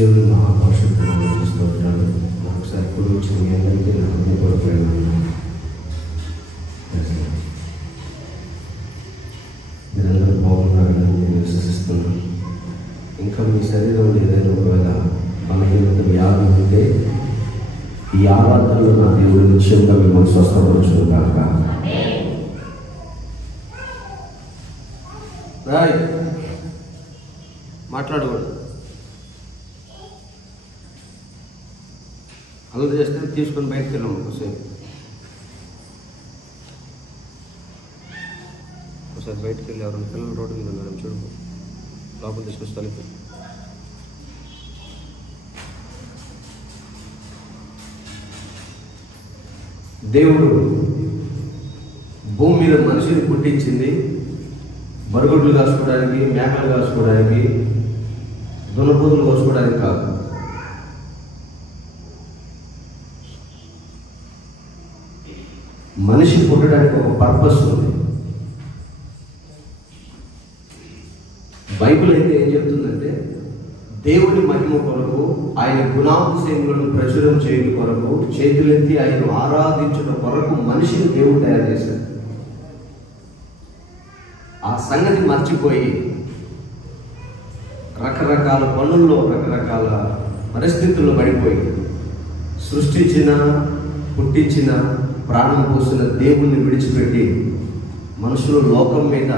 దేవుడు మహాపరిశుద్ధుడు స్తోత్రాలు. ఒకసారి కూడా వచ్చిన మీ అందరికీ నా హృదయపూర్వకమైన మీరందరూ బాగున్నారని నేను విశ్వసిస్తున్నాను. ఇంకా మీ శరీరంలో ఏదైనా ఒకవేళ బలహీనత వ్యాధి ఉంటే ఈ ఆరాధనలో నా దేవుడు నిశ్చయంగా మిమ్మల్ని స్వస్థపరచును కాక. మాట్లాడకూడదు, అల్లరి చేస్తే తీసుకొని బయటకు వెళ్ళాము. ఒకసారి బయటకు వెళ్ళి ఎవరైనా పిల్లలు రోడ్డు మీద ఉన్నారు చూడు, లోపల తీసుకొచ్చి తలుపు. దేవుడు భూమి మీద మనిషిని పుట్టించింది బరుగుడ్లు కాసుకోవడానికి, మేకలు కాసుకోవడానికి, దున్నపోతులు కోసుకోవడానికి కాదు. మనిషి పుట్టడానికి ఒక పర్పస్ ఉంది. బైబిల్ అయితే ఏం చెప్తుందంటే, దేవుని మహిమ కొరకు, ఆయన గుణాతిశయములను ప్రచురం చేయడం కొరకు, చేతులెత్తి ఆయన ఆరాధించడం కొరకు మనిషిని దేవుడు తయారు చేశాడు. ఆ సంగతి మర్చిపోయి రకరకాల పనుల్లో, రకరకాల పరిస్థితుల్లో పడిపోయి సృష్టించిన, పుట్టించిన, ప్రాణం పోసిన దేవుణ్ణి విడిచిపెట్టి మనుషులు లోకం మీద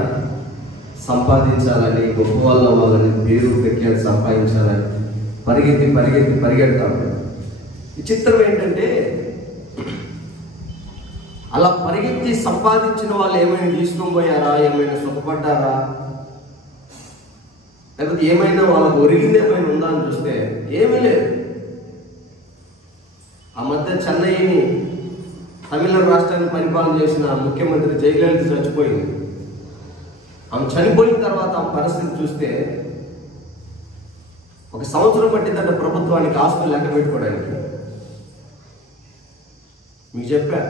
సంపాదించాలని, గొప్ప వాళ్ళ వాళ్ళని, పేరు ప్రఖ్యాతి సంపాదించాలని పరిగెడతారు. విచిత్రం ఏంటంటే, అలా పరిగెత్తి సంపాదించిన వాళ్ళు ఏమైనా తీసుకొని పోయారా, ఏమైనా సుఖపడ్డారా, లేకపోతే ఏమైనా వాళ్ళకు ఒరిగింది ఏమైనా ఉందా అని చూస్తే ఏమీ లేదు. ఆ మధ్య చెన్నైని, తమిళనాడు రాష్ట్రాన్ని పరిపాలన చేసిన ముఖ్యమంత్రి జయలలిత చచ్చిపోయింది. ఆమె చనిపోయిన తర్వాత ఆమె పరిస్థితి చూస్తే 1 సంవత్సరం పట్టిందంట ప్రభుత్వానికి ఆస్తులు లెక్క పెట్టుకోవడానికి. మీకు చెప్పా,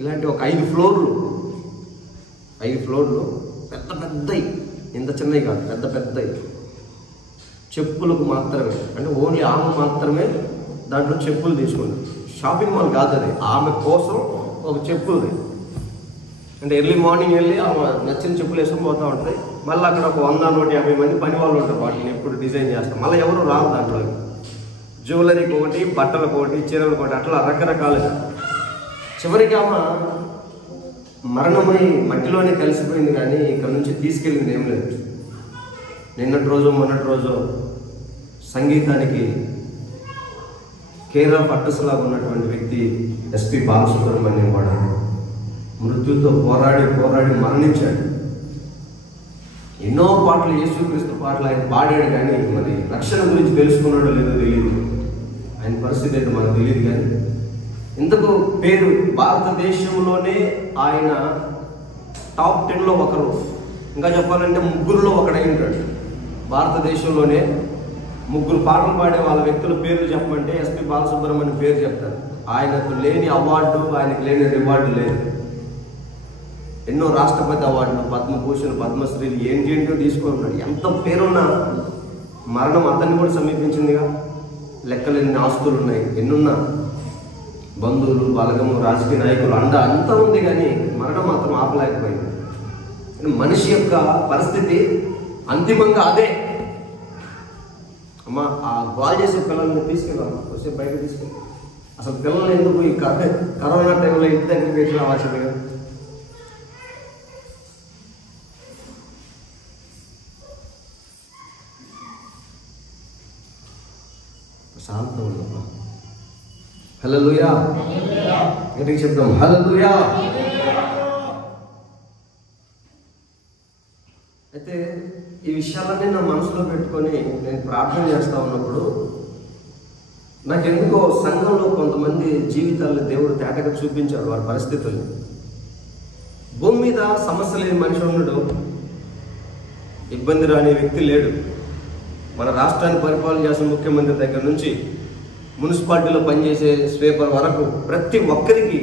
ఇలాంటి ఒక 5 ఫ్లోర్లు పెద్ద పెద్దవి, ఇంత చిన్నవి కాదు, పెద్ద పెద్దవి, చెప్పులకు మాత్రమే, అంటే ఓన్లీ ఆమె మాత్రమే దాంట్లో చెప్పులు తీసుకుంటారు. షాపింగ్ మాల్ కాదు అది, ఆమె కోసం ఒక చెప్పులు. అంటే ఎర్లీ మార్నింగ్ వెళ్ళి ఆమె నచ్చిన చెప్పులు వేసుకొని పోతూ ఉంటాయి. మళ్ళీ అక్కడ ఒక 100-150 మంది పని వాళ్ళు ఉంటారు, వాటిని ఎప్పుడు డిజైన్ చేస్తారు. మళ్ళీ ఎవరు రాదు దాంట్లో. జ్యువెలరీకి ఒకటి, బట్టలకు ఒకటి, చీరలకు ఒకటి, అట్లా రకరకాలుగా. చివరికి ఆమె మరణమై మట్టిలోనే కలిసిపోయింది, కానీ ఇక్కడ నుంచి తీసుకెళ్ళింది ఏం లేదు. మొన్నటి రోజు సంగీతానికి కేర్ ఆఫ్ అడ్రస్లాగా ఉన్నటువంటి వ్యక్తి ఎస్పి బాలసుబ్రహ్మణ్యం కూడా మృత్యుతో పోరాడి మరణించాడు. ఎన్నో పాటలు, యేసుక్రీస్తు పాటలు ఆయన పాడాడు, కానీ మరి రక్షణ గురించి తెలుసుకున్నాడో లేదో తెలియదు. ఆయన పరిస్థితి ఏంటో మనకు తెలియదు. కానీ ఇంతకు పేరు భారతదేశంలోనే ఆయన టాప్ 10లో ఒకరు, ఇంకా చెప్పాలంటే 3లో ఒకడై ఉంటాడు. భారతదేశంలోనే 3 పాటలు పాడే వాళ్ళ వ్యక్తుల పేర్లు చెప్పమంటే ఎస్పి బాలసుబ్రహ్మణ్యం పేరు చెప్తారు. ఆయనకు లేని అవార్డు, ఆయనకు లేని రివార్డు లేదు. ఎన్నో రాష్ట్రపతి అవార్డులు, పద్మభూషణ్, పద్మశ్రీలు ఏంటో తీసుకొని ఉన్నాడు. ఎంత పేరున్నా మరణం అతన్ని కూడా సమీపించిందిగా. లెక్కలేని ఆస్తులు ఉన్నాయి, ఎన్నున్నా బంధువులు, బలగము, రాజకీయ నాయకులు అంతా ఉంది, కానీ మరణం మాత్రం ఆపలేకపోయింది. మనిషి యొక్క పరిస్థితి అంతిమంగా అదే. అమ్మ, ఆ గోల్ చేసే పిల్లల్ని తీసుకెళ్ళాలి, వచ్చే బయట తీసుకెళ్ళి. అసలు పిల్లల్ని ఎందుకు ఈ కరోనా టైంలో ఇంటి దగ్గరికి పెట్టి రావాల్సింది కదా. శాంతం ఉందమ్మా. హల్లెలూయా, గట్టిగా చెప్తాం హల్లెలూయా. అయితే ఈ విషయాలన్నీ నా మనసులో పెట్టుకొని నేను ప్రార్థన చేస్తూ ఉన్నప్పుడు నాకెందుకో సంఘంలో కొంతమంది జీవితాల్లో దేవుడు తేటగా చూపించాడు వారి పరిస్థితుల్ని. భూమి మీద సమస్య లేని మనిషి ఉన్నాడు, ఇబ్బంది రాని వ్యక్తి లేడు. మన రాష్ట్రాన్ని పరిపాలన చేసిన ముఖ్యమంత్రి దగ్గర నుంచి మున్సిపాలిటీలో పనిచేసే స్వీపర్ వరకు ప్రతి ఒక్కరికి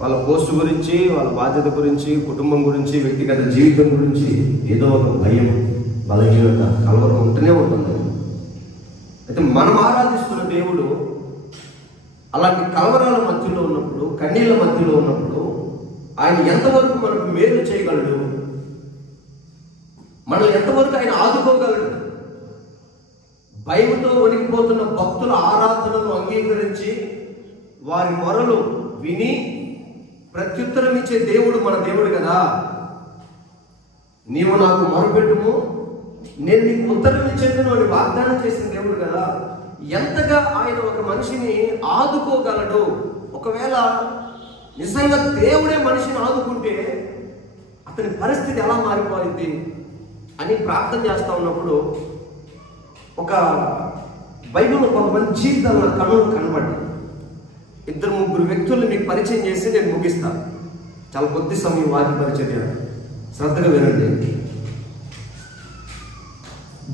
వాళ్ళ పోస్టు గురించి, వాళ్ళ బాధ్యత గురించి, కుటుంబం గురించి, వ్యక్తిగత జీవితం గురించి ఏదో ఒక భయం, బలహీనత, కలవరం ఉంటూనే ఉంటుంది. అయితే మనం ఆరాధిస్తున్న దేవుడు అలాంటి కలవరాల మధ్యలో ఉన్నప్పుడు, కన్నీళ్ళ మధ్యలో ఉన్నప్పుడు ఆయన ఎంతవరకు మనకు మేలు చేయగలడు, మనల్ని ఎంతవరకు ఆయన ఆదుకోగలడు. భయంతో వణికిపోతున్న భక్తుల ఆరాధనను అంగీకరించి వారి మొరలు విని ప్రత్యుత్తరం ఇచ్చే దేవుడు మన దేవుడు కదా. నీవు నాకు మొరపెట్టుము, నేను నీకు ఉత్తరం ఇచ్చేందును అని వాగ్దానం చేసిన దేవుడు కదా. ఎంతగా ఆయన ఒక మనిషిని ఆదుకోగలడు. ఒకవేళ నిజంగా దేవుడే మనిషిని ఆదుకుంటే అతని పరిస్థితి ఎలా మారిపోయింది అని ప్రార్థన చేస్తూ ఉన్నప్పుడు ఒక బైబిల్లో కొంతమంది జీవితాలు నా కన్నులు కనబడ్డాయి. 2-3 వ్యక్తుల్ని మీకు పరిచయం చేసి నేను ముగిస్తాను. చాలా కొద్ది సమయం వారి పరిచర్య, శ్రద్ధగా వినండి.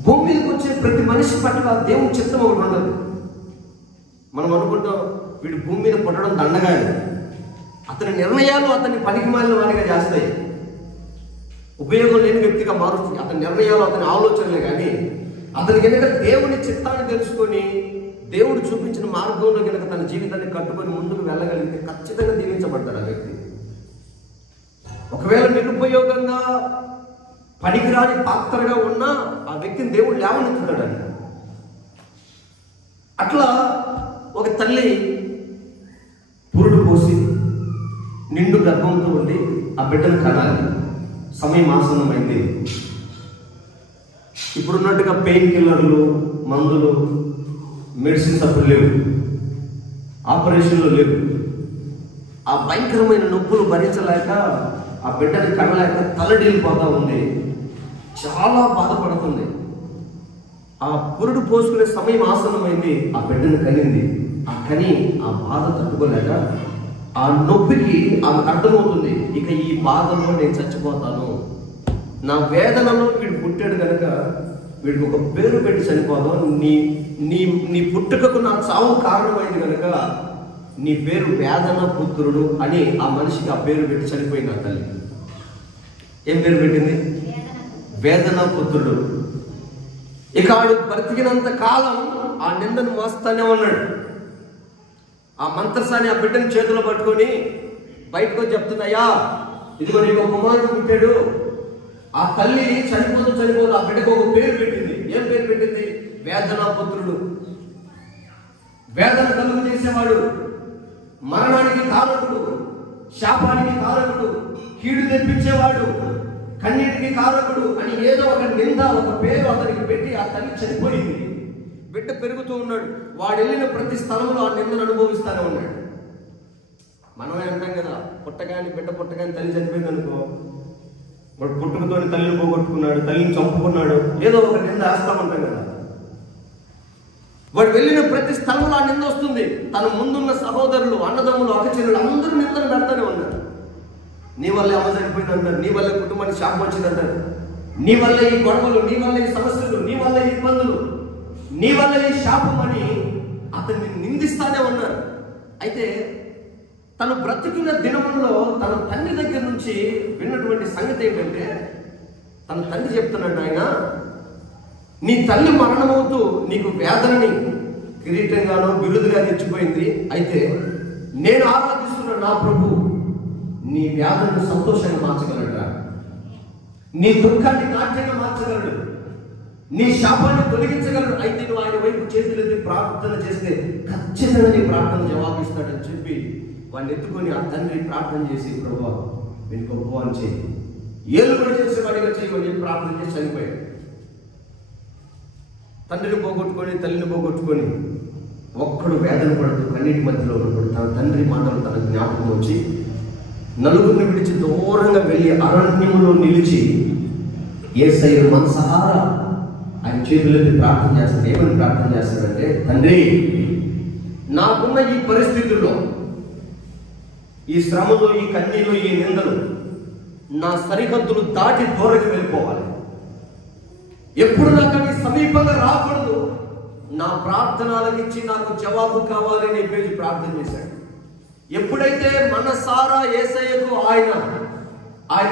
భూమి మీదకి వచ్చే ప్రతి మనిషి పట్ల దేవుని చిత్తం ఒకటి ఉండదు. మనం అనుకుంటాం వీడు భూమి మీద పుట్టడం దండగానే, అతని నిర్ణయాలు అతని పనికి మాలిన వారిగా చేస్తాయి, ఉపయోగం లేని వ్యక్తిగా మారుస్తుంది. అతని నిర్ణయాలు అతని ఆలోచనలే కానీ అతని కనుక దేవుని చిత్తాన్ని తెలుసుకొని దేవుడు చూపించిన మార్గంలో కనుక తన జీవితాన్ని కట్టుకొని ముందుకు వెళ్ళగలిగితే ఖచ్చితంగా దీవించబడతాడు ఆ వ్యక్తి. ఒకవేళ నిరుపయోగంగా పనికిరాని పాత్రగా ఉన్నా ఆ వ్యక్తిని దేవుడు లేవనెత్తుతాడని. అట్లా ఒక తల్లి పురుడు పోసి నిండు గర్భంతో ఉండి ఆ బిడ్డను కనాలి. సమయం ఆసన్నమైంది. ఇప్పుడున్నట్టుగా పెయిన్ కిల్లర్లు, మందులు, మెడిసిన్స్ అప్పుడు లేవు, ఆపరేషన్లు లేవు. ఆ భయంకరమైన నొప్పులు భరించలేక ఆ బిడ్డని కనలేక తలడిల్లిపోతా ఉంది, చాలా బాధపడుతుంది. ఆ పురుడు పోసుకునే సమయం ఆసన్నమైంది. ఆ బిడ్డను కనింది. ఆ కని ఆ బాధ తట్టుకోలేక ఆ నొప్పికి ఆమెకు అర్థమవుతుంది, ఇక ఈ బాధలో నేను చచ్చిపోతాను, నా వేదనలో వీడు పుట్టాడు కనుక వీడికి ఒక పేరు పెట్టి చనిపోదాం, నీ నీ నీ పుట్టుకకు నా చావు కారణమైంది కనుక నీ పేరు వేదన పుత్రుడు అని ఆ మనిషికి ఆ పేరు పెట్టి చనిపోయింది ఆ తల్లి. ఏం పేరు పెట్టింది? వేదన పుత్రుడు. ఇక ఆడు బ్రతికినంత కాలం ఆ నిందను మోస్తానే ఉన్నాడు. ఆ మంత్రసాని ఆ బిడ్డని చేతిలో పట్టుకొని బయటకు వచ్చి చెప్తున్నాయా, ఇదిగో నీకు ఒక కుమారుడు పుట్టాడు. ఆ తల్లి చనిపోతూ ఆ బిడ్డకు ఒక పేరు పెట్టింది. ఏం పేరు పెట్టింది? వేదన పుత్రుడు. వేదన కలుగు చేసేవాడు, మరణానికి కారకుడు, శాపానికి కారకుడు, కీడు తెప్పించేవాడు, కన్నీటికి కారకుడు అని ఏదో ఒక నింద, ఒక పేరు అతనికి పెట్టి ఆ తల్లి చనిపోయింది. బిడ్డ పెరుగుతూ ఉన్నాడు. వాడు వెళ్ళిన ప్రతి స్థలంలో ఆ నిందను అనుభవిస్తానే ఉన్నాడు. మనమే అంటాం కదా, బిడ్డ పుట్టగాని తల్లి చనిపోయింది అనుకో, వాడు పుట్టుకతో తల్లిని పోగొట్టుకున్నాడు, తల్లిని చంపుకున్నాడు, ఏదో ఒక నింద వేస్తామంటాం కదా. వాడు వెళ్ళిన ప్రతి స్థలంలో ఆ నింద వస్తుంది. తన ముందున్న సహోదరులు, అన్నదమ్ములు, అక్కచెల్లెలు అందరూ నిందను పెడతానే ఉన్నారు. నీ వల్లే అమ్మ చనిపోయింది అంటారు, నీ వల్లే కుటుంబానికి శాపం వచ్చింది అంటారు, నీ వల్ల ఈ గొడవలు, నీ వల్ల ఈ సమస్యలు, నీ వల్ల ఈ ఇబ్బందులు, నీ వల్ల ఈ శాపం అని అతన్ని నిందిస్తానే ఉన్నారు. అయితే తను బ్రతికిన దినముల్లో తన తండ్రి దగ్గర నుంచి విన్నటువంటి సంగతి ఏంటంటే, తన తండ్రి చెప్తున్నాడు, ఆయన నీ తల్లి మరణమవుతూ నీకు వేదనని కిరీటంగానో బిరుదుగా తెచ్చిపోయింది. అయితే నేను ఆరాధిస్తున్న నా ప్రభు నీ వ్యాధులను సంతోషంగా మార్చగలడా, నీ దుఃఖాన్ని నాట్యంగా మార్చగలడు, నీ శాపాన్ని తొలగించగలడు. అయితే నువ్వు ఆయన వైపు చేతులెత్తి ప్రార్థన చేస్తే ఖచ్చితంగా నీ ప్రార్థన జవాబిస్తాడని చెప్పి వాడిని ఎత్తుకొని ఆ తండ్రి ప్రార్థన చేసి, ప్రభువా నేను గొప్పవాన్ని చేయి, ఏళ్ళు కూడా చేసేవాడిగా చేయమని ప్రార్థన చేసి చనిపోయాడు. తండ్రిని పోగొట్టుకొని తల్లిని పోగొట్టుకొని ఒక్కడు వేదన పడుతూ కన్నీటి మధ్యలో ఉన్నప్పుడు తన తండ్రి మాటలు తన జ్ఞాపకం వచ్చి నలుగురిని విడిచి దూరంగా వెళ్ళి అరణ్యంలో నిలిచి యేసయ్య మనసారా ఆయన చేతులెత్తి ప్రార్థన చేస్తాడు. ఏమని ప్రార్థన చేస్తాడంటే, తండ్రి నాకున్న ఈ పరిస్థితుల్లో, ఈ శ్రమలో, ఈ కన్నీలో, ఈ నిందలు నా సరిహద్దులు దాటి దూరంగా వెళ్ళిపోవాలి. ఎప్పుడు నాకు అవి సమీపంగా రాకూడదు. నా ప్రార్థనలకిచ్చి నాకు జవాబు కావాలని చెప్పేసి ప్రార్థన చేశాడు. ఎప్పుడైతే మనసారా యేసయ్యకు ఆయన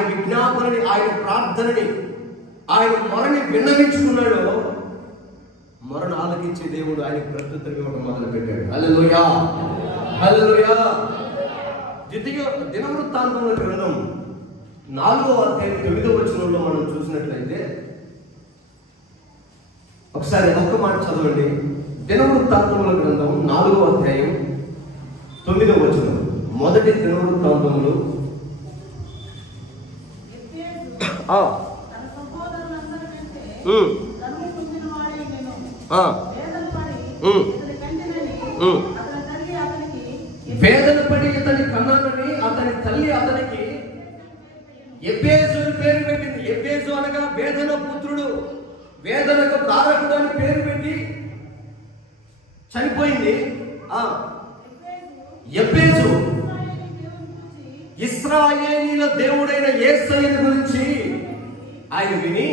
విజ్ఞాపనని, ఆయన ప్రార్థనని ఆయన మొరని విన్నవించుకున్నాడో మొరను ఆలకించే దేవుడు ఆయనకు ప్రత్యుత్తరం ఇవ్వడం మొదలు పెట్టాడు. హల్లెలూయా, హల్లెలూయా. దినవృత్తాంతముల గ్రంథం 4వ అధ్యాయం 9వ వచనంలో మనం చూసినట్లయితే ఒకసారి ఒక్క మాట చదవండి. దినవృత్తాంతముల గ్రంథం 4వ అధ్యాయం 9వ వచనం. మొదటి దినవృత్తాంతములు వేదన పడి ఇతని కన్నానని అతని తల్లి అతనికి ఎబ్బేజు అని పేరు పెట్టింది. ఎబ్బేజు అనగా వేదన పుత్రుడు, వేదనకు కారకుడు అని పేరు పెట్టి చనిపోయింది. ఎబ్బేజు ఇశ్రాయేలీల దేవుడైన యేసయ్యను గురించి ఆయన విని,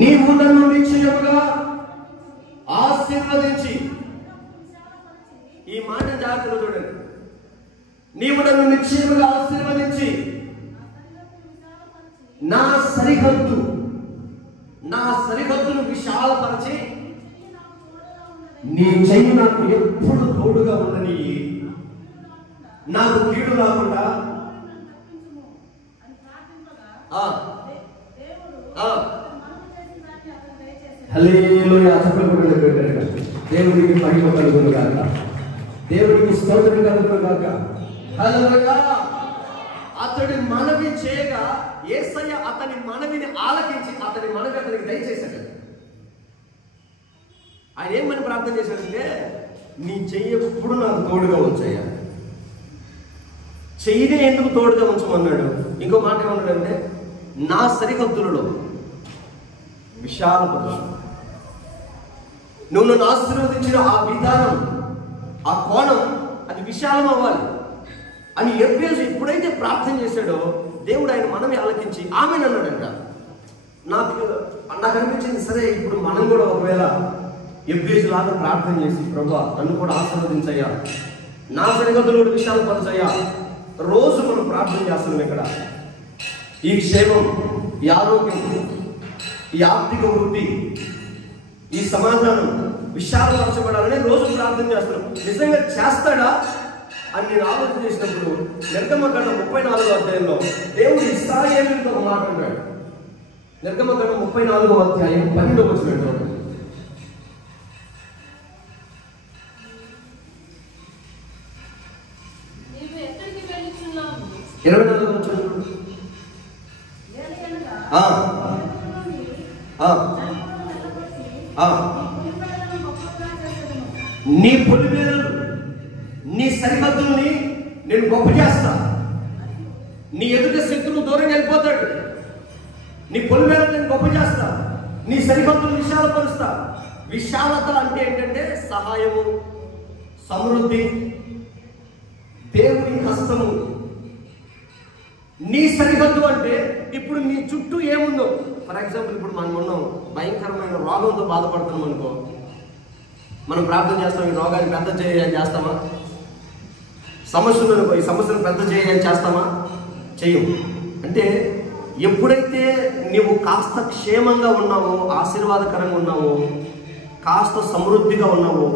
నీవు నన్ను నిశ్చయముగా ఆశీర్వదించి, ఈ మాట జాగ్రత్తగా చూడండి, నీవు నన్ను నిశ్చయముగా ఆశీర్వదించి నా సరిహద్దును విశాలపరిచి నీ చెయ్యి నాకు ఎప్పుడు తోడుగా ఉండని, నాకు కీడు రాకుండా. హల్లెలూయా. దేవుడికి మహిమ కలుగును గాక, దేవుడికి స్తోత్రం కలుగును గాక. హల్లెలూయా. అతడి మనవి చేయగా యేసయ్య అతని మనవిని ఆలకించి అతని మనవి అతనికి దయచేశాడు. ఆయన ఏమని ప్రార్థన చేశాడంటే, నీ చెయ్యి ఎప్పుడు నాకు తోడుగా ఉంచయ్యా. చెయ్యిని ఎందుకు తోడుగా ఉంచమన్నాడు? ఇంకో మాట ఏమన్నాడంటే, నా సరిహద్దులలో విశాలపరచు. నువ్వు నన్ను ఆశీర్వదించిన ఆ విధానం, ఆ కోణం అది విశాలం అవ్వాలి అని ఎబ్బేజు ఎప్పుడైతే ప్రార్థన చేశాడో దేవుడు ఆయన మనవి ఆలకించి ఆమెను అన్నాడంట. నాకు అనిపించింది, సరే ఇప్పుడు మనం కూడా ఒకవేళ ఎబ్బేజు లాగా ప్రార్థన చేసి, ప్రభువా నన్ను కూడా ఆశీర్వదించయ్యా, నా సరిహద్దులో విశాలపరచయ్యా. రోజు మనం ప్రార్థన చేస్తున్నాం. ఇక్కడ ఈ క్షేమం, ఈ ఆరోగ్యం, ఈ ఆర్థిక వృద్ధి, ఈ సమాధానం విశాలపరచబడాలని రోజు ప్రార్థన చేస్తున్నాం. నిజంగా చేస్తాడా అని నేను ఆలోచన చేసినప్పుడు నిర్గమకాండం 34వ అధ్యాయంలో దేవుడు ఇశ్రాయేలుతో ఒక మాట అన్నాడు. నిర్గమకాండం 34వ అధ్యాయం 12వ వచనం చూడండి. 24వ వచనం. నీ పొలిమేరలు, నీ సరిహద్దుల్ని నేను గొప్ప చేస్తా. నీ ఎదుట శత్రువు దూరం వెళ్ళిపోతాడు. నీ పొలిమేరలు నేను గొప్ప చేస్తా, నీ సరిహద్దులు విశాలపరుస్తా. విశాలత అంటే ఏంటంటే సహాయము, సమృద్ధి, దేవుని హస్తము. నీ సరిహద్దు అంటే ఇప్పుడు నీ చుట్టూ ఏముందో. ఫర్ ఎగ్జాంపుల్ ఇప్పుడు మనం ఉన్నాం, భయంకరమైన రోగంతో బాధపడుతున్నాం అనుకో, మనం ప్రార్థన చేస్తాం, ఈ రోగాన్ని పెద్ద చేయాలని చేస్తామా? సమస్యలు అనుకో, ఈ సమస్యను పెద్ద చేయాలని చేస్తామా? చెయ్యము. అంటే ఎప్పుడైతే నీవు కాస్త క్షేమంగా ఉన్నావో, ఆశీర్వాదకరంగా ఉన్నావో, కాస్త సమృద్ధిగా ఉన్నావో,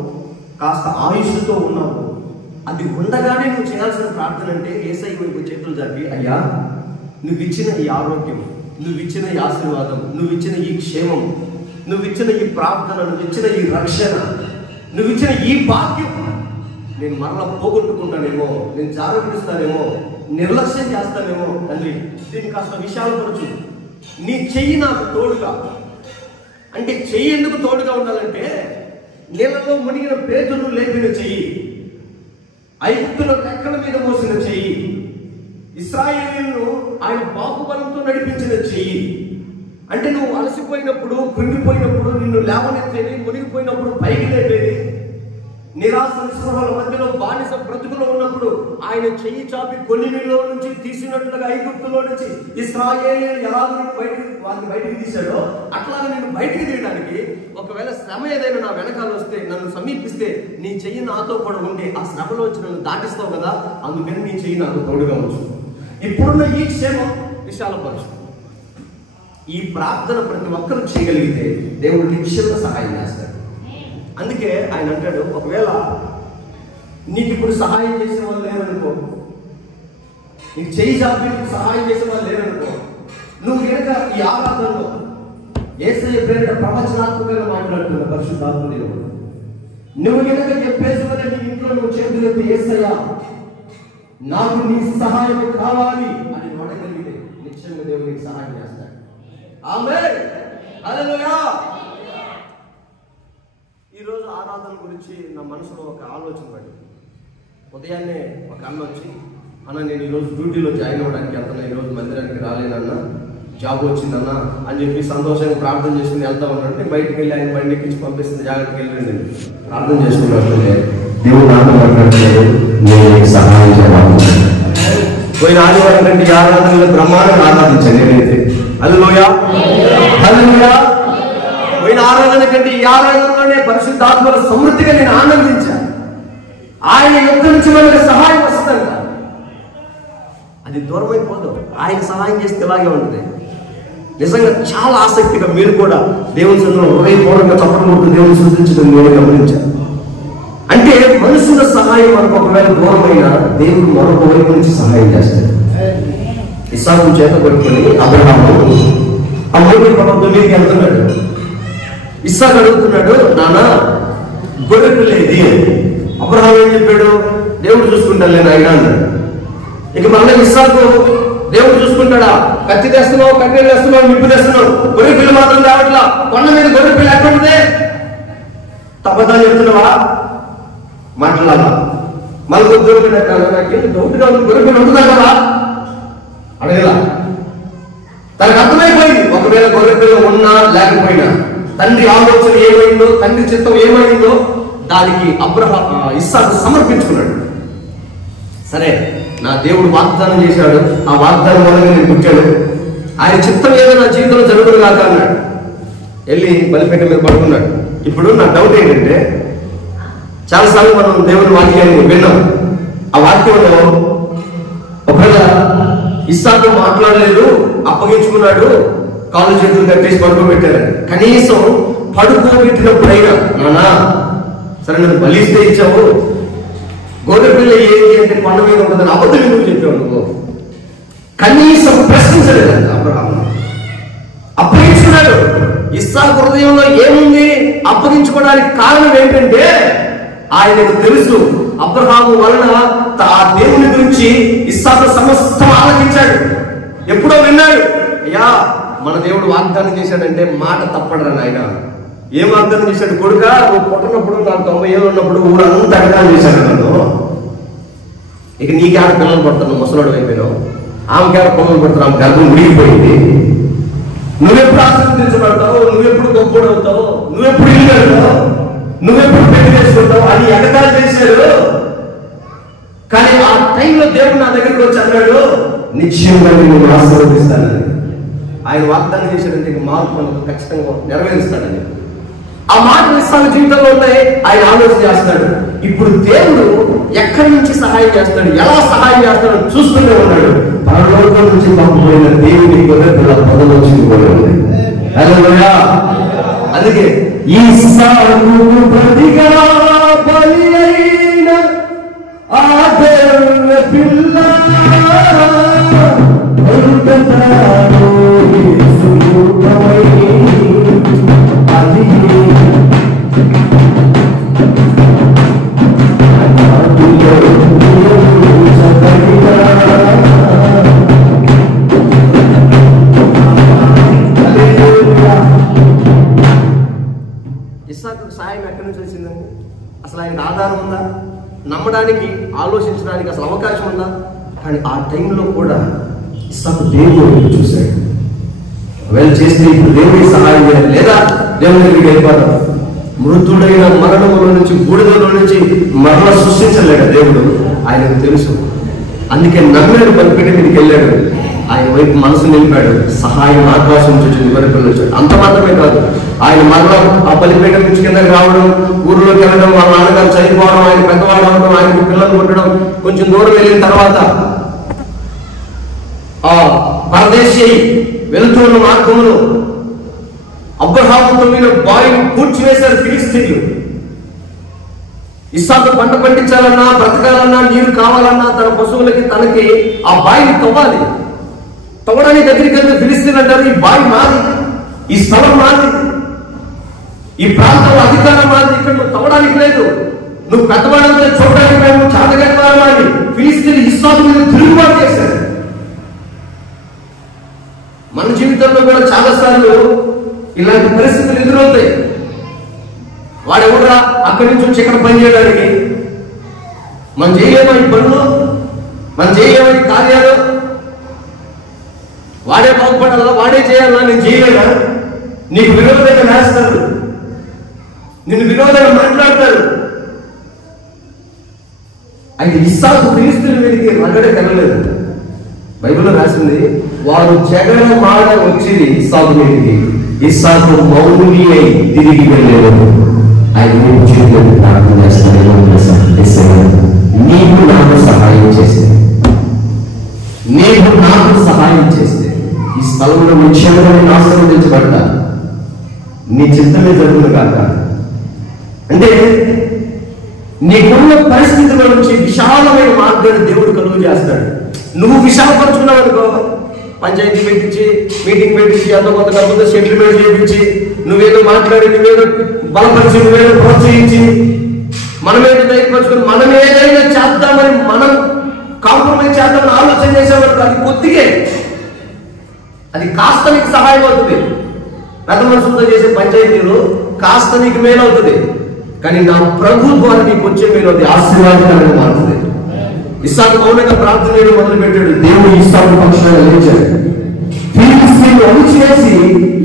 కాస్త ఆయుష్తో ఉన్నావో, అది ఉండగానే నువ్వు చేయాల్సిన ప్రార్థన అంటే యేసయ్య వైపు చేతులు జరిపి, అయ్యా నువ్వు ఇచ్చిన ఈ ఆరోగ్యం, నువ్వు ఇచ్చిన ఈ ఆశీర్వాదం, నువ్వు ఇచ్చిన ఈ క్షేమం, నువ్వు ఇచ్చిన ఈ ప్రార్థన, నువ్వు ఇచ్చిన ఈ రక్షణ, నువ్వు ఇచ్చిన ఈ భాగ్యం నేను మరలా పోగొట్టుకుంటానేమో, నేను జాగ్రత్తస్తానేమో, నిర్లక్ష్యం చేస్తానేమో. తండ్రి దీన్ని కాస్త విశాలపరచు. నీ చెయ్యి నాకు తోడుగా. అంటే చెయ్యి ఎందుకు తోడుగా ఉండాలంటే, నీళ్ళలో మునిగిన పేతురును లేపిన చెయ్యి, ఐగుప్తుల రెక్కల మీద మోసిన చెయ్యి, ఇశ్రాయేలీయులను ఆయన బాహుబలంతో నడిపించిన చెయ్యి. అంటే నువ్వు అలసిపోయినప్పుడు, కృంగిపోయినప్పుడు నిన్ను లేవనెత్తేది, మునిగిపోయినప్పుడు పైకి లేపేది, నిరాశ నిస్పృహల మధ్యలో బానిస బ్రతుకులో ఉన్నప్పుడు ఆయన చెయ్యి చాపి కొలిమిలో నుంచి తీసినట్లుగా ఐగుప్తులో నుంచి ఇశ్రాయేలీయులు ఎలా వారిని బయటికి తీశాడో అట్లాగా నేను బయటికి తీయడానికి ఒకవేళ శ్రమ ఏదైనా నా వెనకాల వస్తే, నన్ను సమీపిస్తే నీ చెయ్యి నాతో కూడా ఉండి ఆ శ్రమలో వచ్చి నన్ను దాటిస్తావు కదా, అందుకని నీ చెయ్యి నాకు తోడుగా ఉంచు. ఇప్పుడున్న ఈ క్షేమం విశాలపరచు. ఈ ప్రార్థన ప్రతి ఒక్కరూ చేయగలిగితే దేవుడు నిశ్చయంగా సహాయం చేస్తాడు. అందుకే ఆయన అంటాడు, ఒకవేళ నీకు ఇప్పుడు సహాయం చేసే వాళ్ళు లేరనుకో, నీకు చేయి చాపి సహాయం చేసే వాళ్ళు లేరనుకో, నువ్వు కనుక ఈ ఆరాధనలో యేసయ్య పేరిట ప్రవచనాత్మకంగా మాట్లాడుతున్న పరిశుద్ధాత్మ దేవుడు, నువ్వు కనుక చెప్పేసుకునే నీ ఇంట్లో నువ్వు చేతులెత్తి యేసయ్య నాకు నీ సహాయం కావాలి అని అడగలిగితే నిశ్చయంగా దేవుడు నీకు సహాయం చేస్తాడు. ఆమేన్, హల్లెలూయా. ఈరోజు ఆరాధన గురించి నా మనసులో ఒక ఆలోచన పడింది. ఉదయాన్నే ఒక అన్న వచ్చి, అన్న నేను ఈరోజు డ్యూటీలో జాయిన్ అవ్వడానికి వెళ్తున్నా, ఈరోజు మందిరానికి రాలేనన్నా, జాబ్ వచ్చిందన్నా అని చెప్పి సంతోషంగా ప్రార్థన చేసుకుని వెళ్తా ఉన్నాడంటే బయటకు వెళ్ళి ఆయన బండి ఎక్కించి పంపిస్తుంది, జాగ్రత్తకి వెళ్ళండి ప్రార్థన చేసుకున్నట్లే దేవుడు నాతో మాట్లాడుతున్నాడు, నేను సహాయం చేయాలి. పోయిన ఆదివారం కంటే ఈ ఆరాధనలో బ్రహ్మాండంగా ఆరాధించాను నేనైతే. హల్లెలూయా, హల్లెలూయా. పోయిన ఆరాధన కంటే ఈ ఆరాధనలోనే పరిశుద్ధాత్మల సమృద్ధిగా నేను ఆనందించాను. ఆయన యొక్క నుంచి మనకు సహాయం వస్తుందంట, అది దూరం అయిపోదు. ఆయన సహాయం చేస్తే ఇలాగే ఉంటుంది. నిజంగా చాలా ఆసక్తిగా మీరు కూడా దేవుని సన్నిధిలో హృదయపూర్వకంగా చప్పట్లు కొడుతూ దేవుని సృష్టించడం నేను గమనించాను. అంటే మనుషుల సహాయం మనకు ఒకవేళ దూరమైన దేవుడు మరొక వైపు నుంచి సహాయం చేస్తాడు. ఇస్సాకు చేత పట్టుకుని అబ్రహాము ఆ మూడు మీదకి వెళ్తున్నాడు. ఇస్సాకు అడుగుతున్నాడు, నాన్న గొర్రె పిల్ల ఇది. అబ్రహాం ఏం చెప్పాడు, దేవుడు చూసుకుంటాను ఆయన అన్నాడు. ఇక మళ్ళీ ఇస్సాకు దేవుడు చూసుకుంటాడా, కత్తి తెస్తున్నావు, కట్టెలు తెస్తున్నావు, నిప్పు తెస్తున్నావు, గొర్రె పిల్ల మాత్రం రావట్లా, కొండ మీద గొర్రె పిల్ల ఎక్కడ ఉంది, తప్పదాన్ని చెప్తున్నావా మాట్లాడాలా? మళ్ళీ కొద్దిగా నాకేంటి డౌట్గా ఉంది, గొర్రె పిల్ల ఉంటుందా కదా అడగలా. తనకు అర్థమైపోయింది, ఒకవేళ గొర్రె పిల్ల ఉన్నా లేకపోయినా తండ్రి ఆలోచన ఏమైందో, తండ్రి చిత్తం ఏమైందో దానికి ఇస్సాకు సమర్పించుకున్నాడు. సరే, నా దేవుడు వాగ్దానం చేశాడు, ఆ వాగ్దానం వల్ల నేను పుట్టాడు, ఆయన చిత్తం ఏదో నా జీవితంలో జరుగుతుంది కాక అన్నాడు. వెళ్ళి బలిపేట మీద పడుకున్నాడు. ఇప్పుడు నా డౌట్ ఏంటంటే, చాలాసార్లు మనం దేవుని వాక్యాన్ని విన్నాం. ఆ వాక్యంలో ఒకవేళ ఇస్సాకు మాట్లాడలేదు, అప్పగించుకున్నాడు, కాళ్ళు చేతులు కట్టేసి పడుకోబెట్టారు. కనీసం పడుకోబెట్టినప్పుడైనా నానా సరే నన్ను బలిస్తే ఇచ్చావు, గొర్రె పిల్ల ఏంటి అంటే కొండ మీద ఉంటుందని అబద్ధం ఎందుకు చెప్పావు నువ్వు, కనీసం ప్రశ్నించలేదంట అబ్రహాము. అప్పగించుకున్నాడు. ఇస్సాకు హృదయంలో ఏముంది అప్పగించుకోవడానికి కారణం ఏంటంటే ఆయనకు తెలుసు, అబ్రహాము వలన ఆ దేవుని గురించి ఇస్సాకు సమస్తం ఆలోచించాడు. ఎప్పుడో విన్నాడు, అయ్యా మన దేవుడు వాగ్దానం చేశాడంటే మాట తప్పడరా నాయన. ఏం వాగ్దానం చేశాడు, కొడుక నువ్వు పుట్టినప్పుడు నాకు 90 ఏళ్ళు ఉన్నప్పుడు ఊరంతా అడగాలు చేశాడు నన్ను, ఇక నీకేడ పిల్లలు పడతాను, ముసలాడు అయిపోయినావు, ఆమెకేడ పిల్లలు పడతారు, ఆమె గర్భం ఉడిగిపోయింది, నువ్వెప్పుడు ఆశీర్వదించబడతావు, నువ్వెప్పుడు గొప్పడు అవుతావు, నువ్వెప్పుడు ఇల్లు వెళ్తావు, నువ్వెప్పుడు పెళ్లి చేసుకుంటావు అని ఎగతాళి చేశాడు. కానీ ఆ టైంలో దేవుడు నా దగ్గరికి వచ్చి అన్నాడు, నిశ్చయంగా నేను ఆశీర్వదిస్తానని. ఆయన వాగ్దానం చేశాడంటే ఇక మార్పు మనకు ఖచ్చితంగా నెరవేరుస్తాడని. ఆ మాటలు ఇస్సాకు జీవితంలో ఉన్నాయి. ఆయన ఆలోచన చేస్తాడు, ఇప్పుడు దేవుడు ఎక్కడి నుంచి సహాయం చేస్తాడు, ఎలా సహాయం చేస్తాడు చూస్తూనే ఉన్నాడు. పరలోకం నుంచి పంపబడిన దేవుని గొర్రె పిల్ల పొదలో చిక్కుపోయింది. హల్లెలూయా. అందుకే ఇస్సాకు ప్రతిగా బలి అయిన ఆ గొర్రె పిల్ల ఇస్సాకు సాయం ఎక్కడి నుంచి వచ్చిందండి? అసలు ఆయనకు ఆధారం ఉందా? నమ్మడానికి ఆలోచించడానికి అసలు అవకాశం ఉందా? కానీ ఆ టైంలో కూడా ఇస్సాకు దేవుడు చూశాడు. ఒకవేళ చేస్తే ఇప్పుడు దేవుడికి సహాయం చేయాలి, లేదా దేవుని దగ్గరికి వెళ్ళిపోతాం. మృతుడైన మరణంలో నుంచి, బూడిదలో నుంచి మరణ సృష్టించలేడు దేవుడు, ఆయనకు తెలుసు. అందుకే నమ్మాడు, బలిపేట మీదకి వెళ్ళాడు, ఆయన వైపు మనసు నిలిపాడు. సహాయం ఆకాశం నుంచి వచ్చింది, బలిపేట వచ్చాడు. అంత మాత్రమే కాదు, ఆయన మరణం ఆ బలిపేట నుంచి కిందకి రావడం, ఊరిలోకి వెళ్ళడం, వాళ్ళ నాన్నగారు చనిపోవడం, ఆయన పెద్దవాడు అవడం, ఆయనకు పిల్లలు పుట్టడం, కొంచెం దూరం వెళ్ళిన తర్వాత ఆ పరదేశీ వెళుతున్న మార్గంలో అబ్రహాము తవ్విన బావిని పూడ్చివేశారు ఫిలిస్తీన్లు. ఇస్సాకు పంట పండించాలన్నా, బ్రతకాలన్నా, నీరు కావాలన్నా తన పశువులకి తనకి ఆ బావిని తవ్వాలి. తవ్వడానికి దగ్గరికి వెళ్తే ఫిలిస్తీన్లు అంటారు, ఈ బావి మాది, ఈ స్థలం మాది, ఈ ప్రాంతంలో అధికారం మాది, ఇక్కడ నువ్వు తవ్వడానికి లేదు, నువ్వు పెద్దవాళ్ళంతా చూడడానికి మేము చాతగట్టాలని ఫిలిస్తీన్లు ఇస్సాకు మీద తిరుగుబాటు చేశారు. మన జీవితంలో కూడా చాలా సార్లు ఇలాంటి పరిస్థితులు ఎదురవుతాయి. వాడెవడరా అక్కడి నుంచి వచ్చి ఇక్కడ పని చేయడానికి? మనం చేయలేమా ఈ పనులు? మనం చేయలేమా ఈ కార్యాలు? వాడే బాగుపడాలా, వాడే చేయాలా, నేను చేయలేనా? నీకు విరోధంగా వేస్తారు, నిన్ను విరోధంగా మాట్లాడతారు. అయితే ఇస్సాకు ఫిలిస్తీన్ల మీదకి రగడకి వెళ్ళలేదు. బైబిల్లో రాసింది, వారు జగడ మాడ వచ్చేది ఇస్సాకు మీదకి, ఇస్సాకు మౌని అయి తిరిగి వెళ్ళేవాడు. ఆయన చేతులకు ప్రార్థన చేస్తాను, నీకు నాకు సహాయం చేస్తే, నీకు నాకు సహాయం చేస్తే ఈ స్థలంలో నిక్షేపంగా ఆశీర్వదించబడ్డా, నీ చిత్తమే జరుగుతుంది కాక. అంటే నీకున్న పరిస్థితుల నుంచి విశాలమైన మార్గాన్ని దేవుడు కలుగు చేస్తాడు. నువ్వు విశాలపరుచుకున్నావు అనుకో, పంచాయతీ పెట్టించి, మీటింగ్ పెట్టించి, అంత కొంత సెటిల్మెంట్ చేయించి, నువ్వేదో మాట్లాడి, నువ్వేదో బలపరిచి, నువ్వేదో ప్రోత్సహించి, మనమేదో ధైర్యపరుచుకొని మనం ఏదైనా చేద్దామని, మనం కాంప్రమైజ్ చేద్దామని ఆలోచన చేసేవాడు, అది కొద్దిగే, అది కాస్త నీకు సహాయం అవుతుంది. పెద్ద మనుషులతో చేసే పంచాయతీలు కాస్త నీకు మేలు అవుతుంది, కానీ నా ప్రభు ద్వారా నీకు వచ్చే మేలు అది ఆశీర్వాదకరంగా మారుతుంది. ఇస్సాకు మౌనంగా ప్రార్థన చేయడం మొదలు పెట్టాడు. దేవుడు ఇస్సాకు పక్షాన లేచాడు. ఫిలిస్తీన్లు అణిచివేసి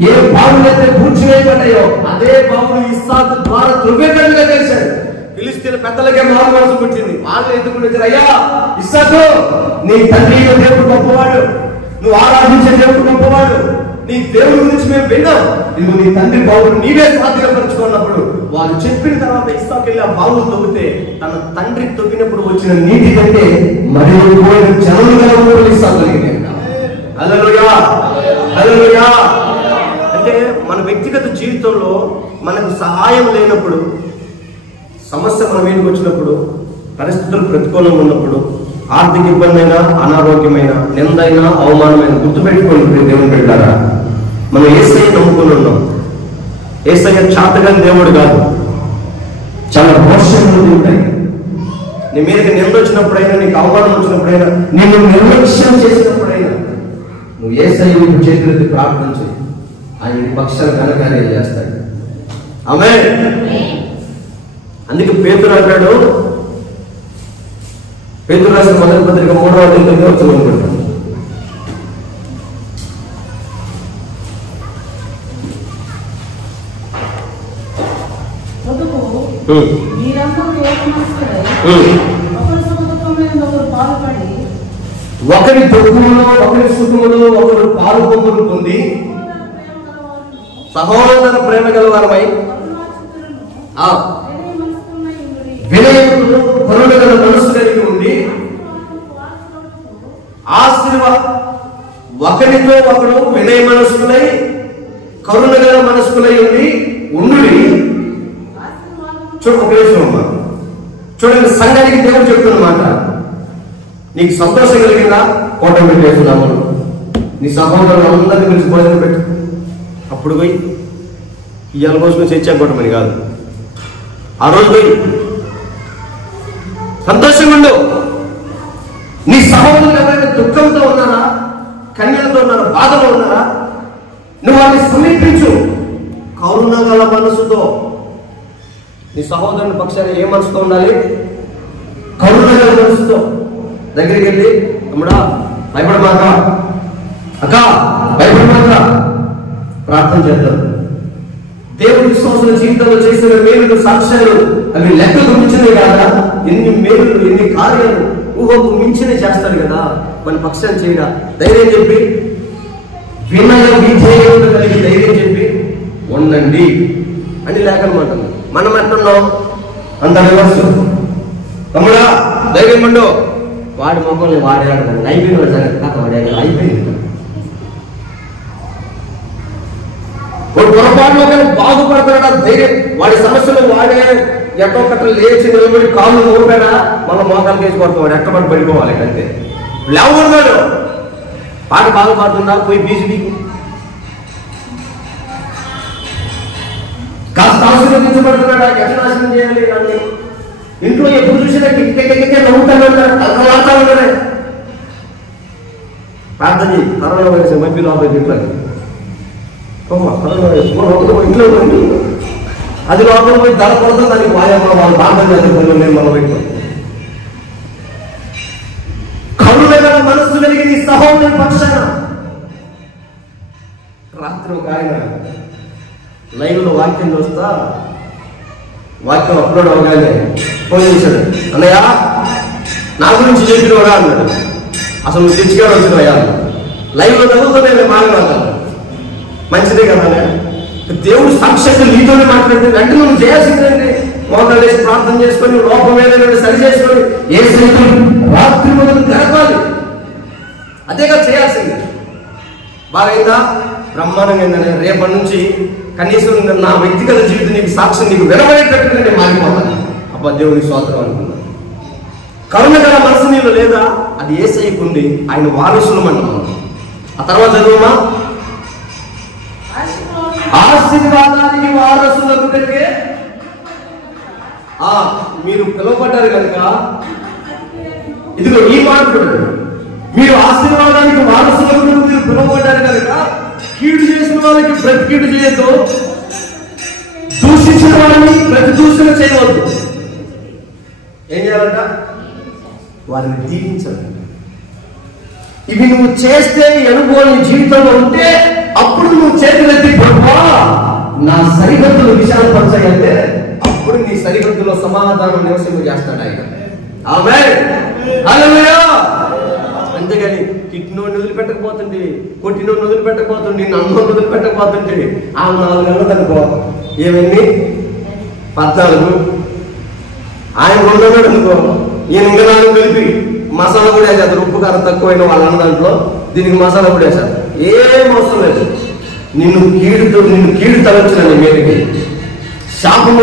ఏ బావులైతే పూడ్చివేయబడ్డాయో అదే బావులు ఇస్సాకు ద్వారా త్రువ్వేటట్టుగా చేశాడు. ఫిలిస్తీన్ల పెద్దలకే మారు మనసు పుట్టింది. వాళ్ళు ఎత్తుకుంటే, అయ్యా ఇస్సాకు, నీ తండ్రి దేవుడు గొప్పవాడు, నువ్వు ఆరాధించే దేవుడు గొప్పవాడు, నీ దేవుడి గురించి మేము విన్నాం, నువ్వు నీ తండ్రి బావులు నీవే స్వాధీనపరుచుకున్నప్పుడు వారు చెప్పిన తర్వాత ఇస్సాకు వెళ్ళి ఆ బావులు తవ్వితే తన తండ్రి తవ్వినప్పుడు వచ్చిన నీటి కంటే మరియు జనముగా ఇస్సాకు కలిగినాయి. హల్లెలూయా, హల్లెలూయా. అంటే మన వ్యక్తిగత జీవితంలో మనకు సహాయం లేనప్పుడు, సమస్య మన మీదకి వచ్చినప్పుడు, పరిస్థితులు ప్రతికూలంగా ఉన్నప్పుడు, ఆర్థిక ఇబ్బంది అయినా, అనారోగ్యమైన, నిందైనా, అవమానమైన, గుర్తుపెట్టుకోండి దేవుని పెట్టారా, మనం యేసయ్య నమ్ముకుని ఉన్నాం. యేసయ్య చాతగాని దేవుడు కాదు. చాలా రోషంలు ఉంటాయి. నీ మీదకి నింద వచ్చినప్పుడైనా, నీకు అవమానం వచ్చినప్పుడైనా, నిన్ను నిర్లక్ష్యం చేసినప్పుడైనా నువ్వు యేసయ్య నీకు చేతులెత్తి ప్రార్థన చేయి, ఆయన పక్షాలు ఘనకార్యాలు చేస్తాడు. ఆమేన్. అందుకే పేతురు అంటాడు, పేతురు రాసిన మొదటి పత్రిక 3వ అధ్యాయంలో చదువుకుంటాం. ఒకరి దుఃఖములో, ఒకరి సుఖములో ఒకరు పాలు పొందులు పొంది సహోదర ప్రేమ గలవారమై వినయమును కరుణ గల మనసు కలిగి ఉండి ఒకరితో ఒకడు వినయ మనస్కులై కరుణ గల మనస్కులై ఉండి చూడండి, సంఘానికి దేవుడు చెప్తున్నమాట. నీకు సంతోషం కలిగిందా? కోటం పెట్టేస్తున్నాము. నీ సహోదరులు అందరినీ పిలిచి భోజనం పెట్టు. అప్పుడు పోయి ఇవాళ కోసం చర్చకోవటమని కాదు, ఆ రోజు పోయి సంతోషంగా ఉండు. నీ సహోదరులు ఎవరైనా దుఃఖంతో ఉన్నారా, కన్యలతో ఉన్నారా, బాధలో ఉన్నారా, నువ్వు వారిని సమీపించు కరుణ గల మనసుతో. నీ సహోదరుని పక్షాన ఏ మనసుతో ఉండాలి? కరుణ గల మనసుతో. దగ్గరికి వెళ్ళి, తమ్ముడా భయపడమాక, అక్క భయపడమాక, ప్రార్థన చేద్దాం. దేవుడి విశ్వాసుల జీవితంలో చేసిన మేలుడు సాక్ష్యాలు అవి లెక్కకు మించినవి కాదా? ఎన్ని మేలులు, ఎన్ని కార్యాలు ఊహకు మించినవి చేస్తాడు కదా. మన పక్షాన్ని చేయగా ధైర్యం చెప్పి, వినయ విధేయత కలిగి ధైర్యం చెప్పి ఉండండి అని లేకనమాట. మనం ఎట్టున్నాం అంత రివర్స్. తమ్ముడా ధైర్యం ఉండు, వాడి మొక్కల్ని వాడేవాడు అయిపోయిన వాడు సంగతి కాక వాడే అయిపోయింది. వాడు పొరపాటులో కానీ బాగుపడతాడా ధైర్యం, వాడి సమస్యలు వాడే ఎక్కడో కట్టలు లేచి నిలబడి కాళ్ళు ఊరిపోయినా మళ్ళీ మోకాలు కేసి కొడతాడు, ఎక్కబడి పడిపోవాలి అంతే. లేవన్నాడు పాట బాగా పాడుతుందా, పోయి బీజీడీ కాస్త ఆశీర్వదించబడుతున్నాడా, ఎట్లా నాశనం చేయాలి అని ఇంట్లో ఎప్పుడు చూసినా కిక్కే నవ్వుతాను తలలాడుతా ఉన్నాడే. ప్రార్థన చేయి, కరోనా వైరస్ మధ్య లోపలికి ఇంట్లో కరోనా వైరస్ ఇంట్లో అది లోపల పోయి ధర పడుతుంది, దానికి వాయమ్మ వాళ్ళు ప్రార్థన చేస్తారు, నేను మనం పెట్టాను. కరుణ గల మనస్సు కలిగి నీ సహోదరుని పక్షాన. రాత్రి ఒక ఆయన లైవ్ లో వాక్యం చూస్తా, వాక్యం అప్లోడ్ అవగానే ఫోన్ చేశాడు, అన్నయ్య నా గురించి చెప్పినవాడా అన్నాడు. అసలు నువ్వు తెచ్చుగా వచ్చినవయ్యా, లైవ్ లో చదువుతూనే నేను మాట్లాడతాను, మంచిదే కదా. దేవుడు సాక్షాత్తు నీతోనే మాట్లాడితే వెంటనే నువ్వు చేయాల్సిందండి, మోకాలు వేసి ప్రార్థన చేసుకొని లోపం ఏదైనా సరి చేసుకొని ఏ సైతం రాత్రి మొదలు జరగాలి, అదేగా చేయాల్సింది. బాగైందా? బ్రహ్మాండంగా ఏంటనే రేపటి నుంచి కనీసం నా వ్యక్తిగత జీవితం నీకు సాక్ష్యం నీకు వినబడేటట్టుగా నేను మారిపోతాను. అబ్బా దేవునికి స్తోత్రం అనుకున్నాను. కరుణ గల మనసు నీలో లేదా, అది యేసయ్యకుంది, ఆయన వారసులం అన్నాం. ఆ తర్వాత చదువుమా, ఆశీర్వాదానికి వారసులకు కలిగే. మీరు పిలువబడ్డారు కనుక ఇదిగో ఈ మాట, మీరు ఆశీర్వాదానికి వారసులకు మీరు పిలువబడ్డారు కనుక కీడు చేసిన వాళ్ళకి ప్రతి కీడు చేయొద్దు, దూషించిన వారిని ప్రతి దూషణ చేయవద్దు. ఏం చేయాలంట? వారిని దీవించాలి. ఇవి నువ్వు చేస్తే అనుభవం నీ జీవితంలో ఉంటే అప్పుడు నువ్వు చేతులెత్తి ప్రభువా నా సరిహద్దులు విశాలపరచాయంటే అప్పుడు నీ సరిహద్దులో సమాధానం నివసింపు చేస్తాడు ఆయన. ఆమేన్, హల్లెలూయా. అంతేగాని తిట్టినోడిని వదిలిపెట్టకపోతుంటే, కొట్టినోడిని వదిలిపెట్టకపోతుంటే, నన్నోడిని వదిలిపెట్టకపోతుంటే ఆ 4 నెలలు అనుకో ఏమన్నీ 14 ఆయన 2 నెలలు అనుకో, ఈయన ఇంకా 4 కలిపి మసాలా కూడా వేసేస్తారు. ఉప్పు కారం తక్కువైన వాళ్ళ అన్న దాంట్లో దీనికి మసాలా కూడా వేశారు. ఏం అవసరం లేదు. నిన్ను కీడు తలొచ్చిన నీ మీదకి శాపం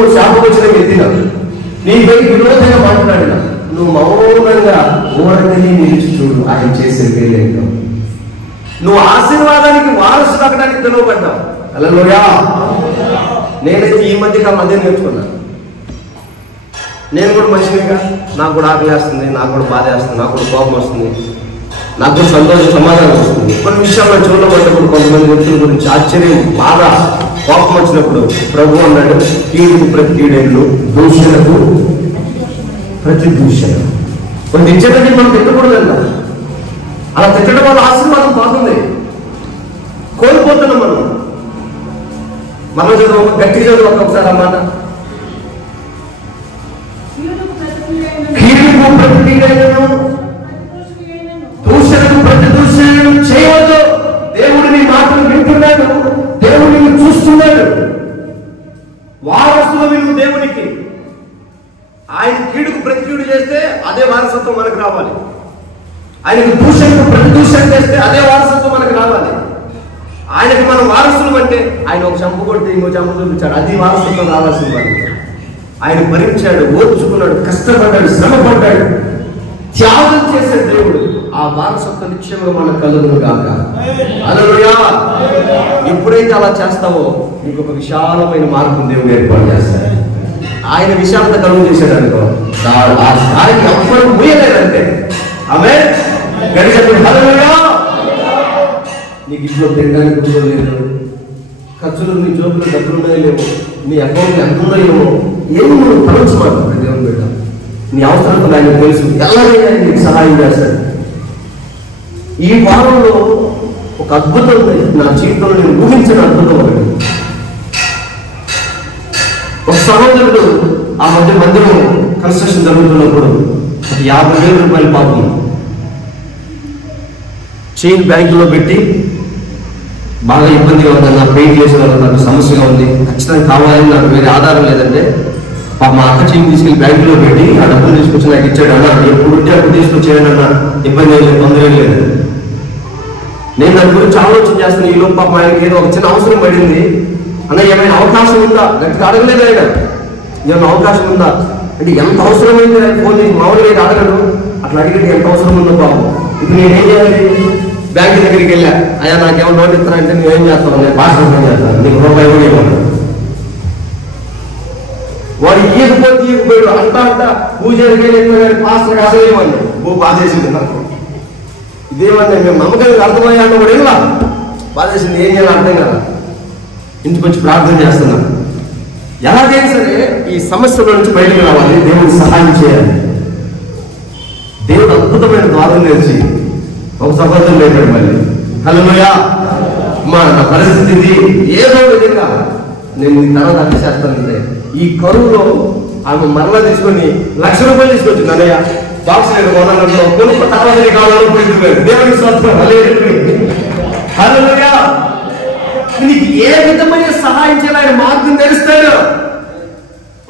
వచ్చిన ఎత్తిన నీపై విరోధంగా మాట్లాడిన నువ్వు మౌనంగా ఊరకని నిలిచి చూడు, ఆయన చేసే పేరేంటో. నువ్వు ఆశీర్వాదానికి వారసులు అక్కడానికి పిలువబడ్డావు. హల్లెలూయా. నేనైతే ఈ మధ్య నేర్చుకున్నాను. నేను కూడా మనిషినిగా, నాకు కూడా ఆకలి వేస్తుంది, నాకు కూడా బాధ వేస్తుంది, నాకు కూడా కోపం వస్తుంది, నాకు కూడా సంతోషం సమాధానం వస్తుంది. కొన్ని విషయాల్లో చూడబడ్డప్పుడు కొంతమంది వ్యక్తుల గురించి ఆశ్చర్యం, బాధ, కోపం వచ్చినప్పుడు ప్రభు అన్నాడు, కీడుకు ప్రతి కీడేళ్ళు, దూషణకు ప్రతి దూషణ. కొన్ని ఇచ్చేటట్టు మనం తిట్టకూడదంట. అలా తిట్టడం వల్ల ఆశీర్వాదం పోతుంది, కోల్పోతున్నాం మనం చదువు గట్టి చదువు ఒకసారి అన్నమాట. కీడుకు ప్రతి కీడేళ్ళను, దూషణకు ప్రతి దూషణను చేయవద్దు. దేవుడు నీ మాటలు వింటున్నాడు, దేవుడు నిన్ను చూస్తున్నాడు. వారసులు నువ్వు దేవునికి. ఆయన కీడుకు ప్రతి కీడు చేస్తే అదే వారసత్వం మనకు రావాలి. ఆయనకు దూషణకు ప్రతి దూషణ చేస్తే అదే వారసత్వం మనకు రావాలి. ఆయనకి మనం వారసులు అంటే ఆయన ఒక చంపు కొడితే ఇంకో చంపు చూపించాడు, అది వారసత్వం రావాల్సింది వాడికి. ఆయన భరించాడు, ఓర్చుకున్నాడు, కష్టపడ్డాడు, శ్రమ పడ్డాడు, త్యాగం చేశాడు దేవుడు. ఆ వారసత్వ నిశ్చయంగా మనకు కలుగును గాక. హల్లెలూయా. ఎప్పుడైతే అలా చేస్తావో నీకు ఒక విశాలమైన మార్గం దేవుడు ఏర్పాటు చేస్తాడు. ఆయన విశాలత కలుగు చేశాడు అనుకో, ఆ స్థాయికి ఎవ్వరూ మూయలేదంటే. ఆమేన్. గడిచిన హల్లెలూయా. నీకు ఇంట్లో తినడానికి గుర్తులు లేదు, ఖర్చులు నీ జోబులు డబ్బులు ఉన్నాయో లేవు, నీ అకౌంట్ ఎంత ఉన్నాయేమో ఏమి నువ్వు తలంచుకోవాలి. దేవుని బిడ్డ, నీ అవసరాలు ఆయన తెలుసు, ఎలాగైనా నీకు సహాయం చేస్తాడు. ఈ వారంలో ఒక అద్భుతం నా జీవితంలో నేను ఊహించిన అద్భుతం ఒకటి. ఒక సహోదరుడు ఆ మధ్య మందిరం కన్స్ట్రక్షన్ జరుగుతున్నప్పుడు 50,000 రూపాయలు పాపం చైన్ బ్యాంకులో పెట్టి, బాగా ఇబ్బందిగా ఉంది, నా పెయింట్ చేసే వాళ్ళు నాకు సమస్యగా ఉంది, ఖచ్చితంగా కావాలని నాకు వేరే ఆధారం లేదంటే మా అక్క చైన్ తీసుకెళ్ళి బ్యాంకులో పెట్టి ఆ డబ్బులు తీసుకొచ్చి నాకు ఇచ్చాడు. అన్న ఎప్పుడు ఉంటే అప్పుడు తీసుకొచ్చాడు అన్న, ఇబ్బంది ఏం లేదు, తొందర ఏం లేదు. నేను దాని గురించి ఆలోచన చేస్తాను. ఈ లోపు పాప ఆయనకి ఏదో ఒక చిన్న అవసరం పడింది, అన్న ఏమైనా అవకాశం ఉందా గట్టిగా అడగలేదు ఆయన. ఏమైనా అవకాశం ఉందా అంటే ఎంత అవసరమైంది ఆయన ఫోన్ చేసి మామూలుగా అయితే అడగడు, అట్లా అడిగితే ఎంత అవసరం ఉందో బాబు. ఇప్పుడు నేనేం చేయాలి? బ్యాంక్ దగ్గరికి వెళ్ళా, అయ్యా నాకేమో లోన్ ఇస్తానంటే నువ్వేం చేస్తావు? నేను పాస్పోర్ట్ చేస్తాను, నీకు రూపాయి కూడా ఇవ్వను. వాడు ఇయ్యకపోయాడు అంట పూజారికి పాస్టర్ అసలు ఏమన్నా నువ్వు బాధేసింది నాకు ఇదేమన్నా మేము నమ్మకానికి అర్థమయ్యా అన్న కూడా ఇలా బాధేసింది. ఏం చేయాలి అర్థం కదా. ఇంటికి వచ్చి ప్రార్థన చేస్తున్నాను. ఎలాగైనా సరే ఈ సమస్యల నుంచి బయటకు రావాలి, దేవుడికి సహాయం చేయాలి. దేవుడు అద్భుతమైన ద్వారం తెరిచి ఒక సఫలం లేపాడు. మళ్ళీ హల్లెలూయా. నా పరిస్థితి ఏదో విధంగా నేను ఈ తర్వాత అన్ని చేస్తానంటే ఈ కరువులో ఆమె మరలా తీసుకొని ₹1,00,000 తీసుకొచ్చింది. అన్నయ్య బాక్స్ లేదు కొనాలంటే కొనుక్క తర్వాత కావాలని దేవుడికి స్వత్వం. హల్లెలూయా. నీకు ఏ విధమైన సహాయం చేయాలి ఆయన మార్గం తెలుస్తాడు.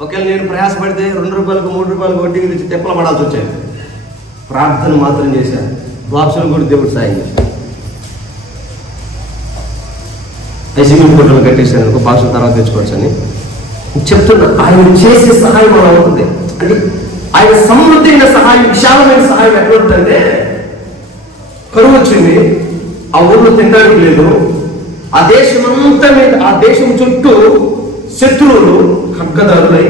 ఒకవేళ నేను ప్రయాసపడితే ₹2 ₹3 వడ్డీకి తెచ్చి తెప్పలు పడాల్సి వచ్చాయి. ప్రార్థన మాత్రం చేశాను. బాక్సులు కూడా దేవుడు సాయం చేశాడు. ఐసీబీ ఫోటోలు కట్టేశాను, ఒక బాక్సుల తర్వాత తెచ్చుకోవచ్చు అని చెప్తున్నా. ఆయన చేసే సహాయం అలా ఉంటుంది. అంటే ఆయన సమృద్ధి అయిన సహాయం, విశాలమైన సహాయం ఎట్లుంటుందంటే కరువు వచ్చింది, ఆ ఊర్లో తినడానికి లేదు, ఆ దేశమంతా మీద ఆ దేశం చుట్టూ శత్రువులు ఖడ్గదారులై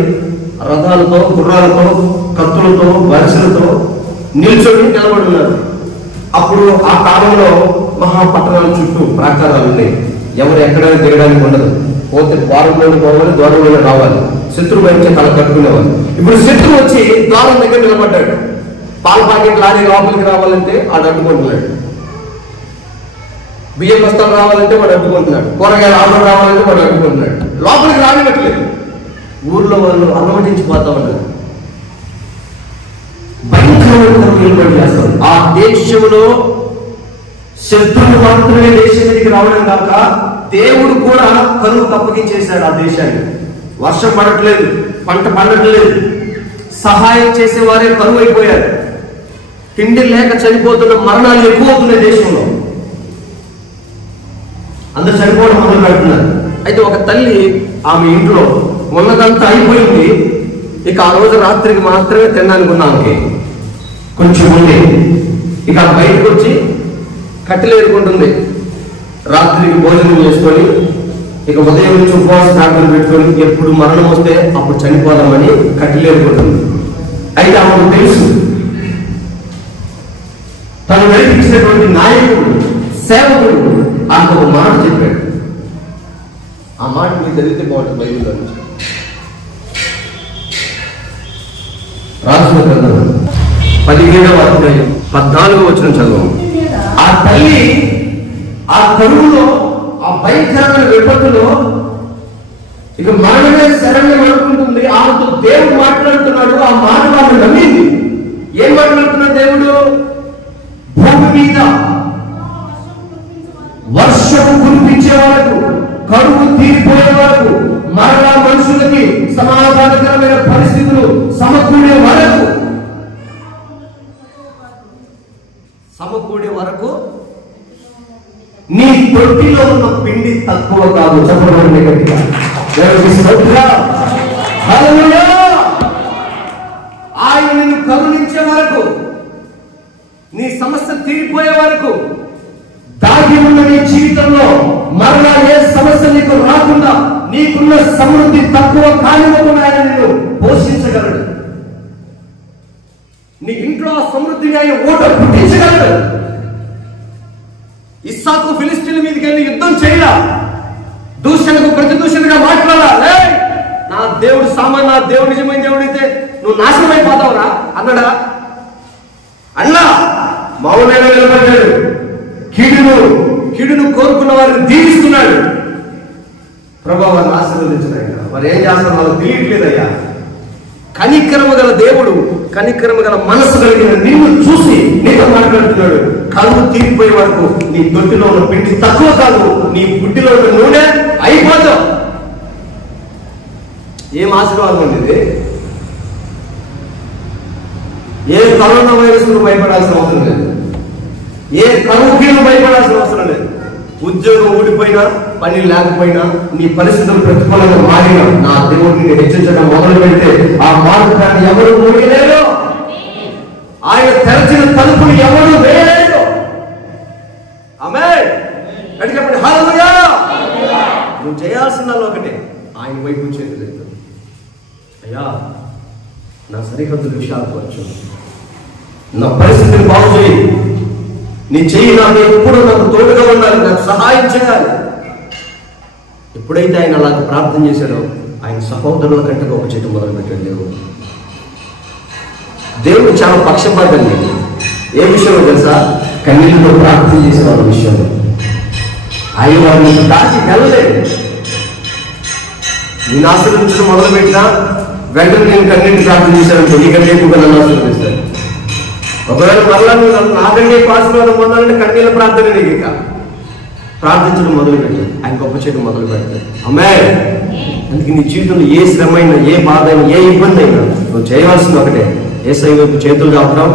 రథాలతో గుర్రాలతో కత్తులతో వరుసలతో నిల్చొని నిలబడి ఉన్నారు. అప్పుడు ఆ కాలంలో మహాపట్టణాల చుట్టూ ప్రాకారాలు ఉన్నాయి. ఎవరు ఎక్కడైనా దిగడానికి ఉండదు. పోతే ద్వారంలోకి పోవాలి, ద్వారంలోనే రావాలి. శత్రువు అయితే తల కట్టుకునేవాళ్ళు. ఇప్పుడు శత్రువు వచ్చి ద్వారం దగ్గర నిలబడ్డాడు. పాల ప్యాకెట్ లారీ లోపలికి రావాలంటే వాడు అడ్డుకుంటున్నాడు. బియ్యం బస్తాలు రావాలంటే వాడు అడ్డుకుంటున్నాడు. కూరగాయలు ఆర్డర్ రావాలంటే వాడు అడ్డుకుంటున్నాడు. లోపలికి రానివ్వట్లేదు. ఊర్లో వాళ్ళు అలమటించిపోతా ఉన్నారు. భయంకరమైన నిలబడి చేస్తారు. ఆ దేశంలో శత్రువులు మాత్రమే దేశం మీదకి రావడం కాక దేవుడు కూడా కరువు అప్పగించేశాడు ఆ దేశాన్ని. వర్షం పడట్లేదు, పంట పండట్లేదు, సహాయం చేసేవారే కరువు అయిపోయారు. తిండి లేక చనిపోతున్న మరణాలు ఎక్కువ అవుతున్నాయి దేశంలో. అందరు చనిపోవడం మొదలు పెడుతున్నారు. అయితే ఒక తల్లి ఆమె ఇంట్లో ఉన్నదంతా అయిపోయింది. ఇక ఆ రోజు రాత్రికి మాత్రమే తినడానికి ఉన్నామెకి కొంచెం ఉంది. ఇక బయటకు వచ్చి కట్టెలు ఏరుకుంటుంది. రాత్రికి భోజనం చేసుకొని ఇక ఉదయం నుంచి ఉపవాస ప్రార్థన పెట్టుకొని ఎప్పుడు మరణం వస్తే అప్పుడు చనిపోదామని కట్టెలు ఏరుకుంటుంది. అయితే ఆమెకు తెలుసు తను నడిపించినటువంటి నాయకుడు సేవకుడు ఆమెకు ఒక మాట చెప్పాడు. ఆ మాట మీరు చదివితే బాగుంటుంది. బైబిల్లో నుంచి రాసిన గ్రంథం 17వ అధ్యాయం 14వ వచనం చదవము. ఆ తల్లి ఆ కరువులో, ఆ భయంకరమైన విపత్తులో ఇక మరణమే శరణ్యం అనుకుంటుంది. ఆమెతో దేవుడు మాట్లాడుతున్నాడు. ఆ మాట ఆమె నమ్మింది. ఏం మాట్లాడుతున్నాడు దేవుడు? భూమి మీద వర్షము కురిపించే వరకు, కరువు తీరిపోయే వరకు, మరలా మనుషులకి సమాధానకరమైన పరిస్థితులు సమకూడే వరకు నీ తొట్టిలో ఉన్న పిండి తక్కువ కాదు. చెప్పబడి గట్టిగా ఆయన నిన్ను కరుణించే వరకు, నీ సమస్య తీరిపోయే వరకు, దాగి ఉన్న నీ జీవితంలో మరలా ఏ సమస్య నీకు రాకుండా, నీకున్న సమృద్ధి తక్కువ కానివ్వకుండా ఆయన నిన్ను పోషించగలడు. నీ ఇంట్లో సమృద్ధిని ఆయన ఓట పుట్టించగలడు. ఇస్సాకు ఫిలిస్తీన్ల మీదకి వెళ్ళి యుద్ధం చేయడా, దూషణకు ప్రతిదూషణగా మాట్లాడాలి. నా దేవుడు సామాన్, నా దేవుడు నిజమైన దేవుడు అయితే నువ్వు నాశనం అయిపోతావురా అన్నాడా? అన్నా మౌనంగా నిలబడ్డాడు. కీడును కోరుకున్న వారిని దీవిస్తున్నాడు. ప్రభావ వారిని ఆశీర్వదించినాడు. వారు ఏం చేస్తారో వాళ్ళకి తెలియట్లేదయ్యా. కనికరము గల దేవుడు, కనికరము గల మనసు కలిగిన నిన్ను చూసి నీతో మాట్లాడుతున్నాడు. కరువు తీరిపోయే వరకు నీ దొడ్డిలో ఉన్న పిండి తక్కువ కాదు, నీ బుడ్డిలో ఉన్న నూనె అయిపోతావు. ఏం ఆశీర్వాదం ఉంది ఇది! ఏ కరోనా వైరస్ భయపడాల్సిన అవసరం లేదు. ఏ కరువుకి భయపడాల్సిన అవసరం లేదు. ఉద్యోగం ఊడిపోయినా, పని లేకపోయినా, నీ పరిస్థితులు ప్రతికూలంగా మారినా, నా దేవుడిని హెచ్చించడం మొదలు పెడితే ఆ మార్గాన్ని ఎవరు మూయలేరు. ఆయన తెరచిన తలుపులు ఎవరు వేయలేరు. ఆమేన్. గట్టిగా చెప్పండి హల్లెలూయా. నువ్వు చేయాల్సిందల్లా ఒకటే, ఆయన వైపు చేతులెత్తు. అయ్యా, నా సరిహద్దులు విశాలపరచు, నా పరిస్థితిని బాగు చేయి, నీ చెయ్యి నాకు ఎప్పుడు నాకు తోడుగా ఉండాలి, నాకు సహాయం చేయాలి. ఎప్పుడైతే ఆయన అలాగ ప్రార్థన చేశాడో ఆయన సహోదరుల కంటే గొప్ప చేయడం మొదలుపెట్టాడు. దేవుడు చాలా పక్షపాతండి. ఏ విషయంలో తెలుసా? కన్నీళ్ళతో ప్రార్థన చేసే వాళ్ళ విషయంలో. ఆయన వారిని దాచి వెళ్ళలేదు. నేను ఆశీర్వదించడం మొదలుపెట్టినా వెంటనే నేను కన్నీటి ప్రార్థన చేశాను, నీకంటే ఎక్కువగా నన్ను ఆశీర్వదిస్తాను. ఒకవేళ మరలా నువ్వు నాకంటే ఆశీర్వాదం పొందాలంటే కన్నీళ్ళ ప్రార్థన నీకు ఇక ప్రార్థించడం మొదలుపెట్టాడు. ఆయన గొప్ప చేయడం మొదలు పెడతాడు. ఆమేన్. అందుకే నీ జీవితంలో ఏ శ్రమ అయినా, ఏ బాధ అయినా, ఏ ఇబ్బంది అయినా నువ్వు చేయవలసింది ఒకటే, యేసయ్య వైపు చేతులు చాపడం,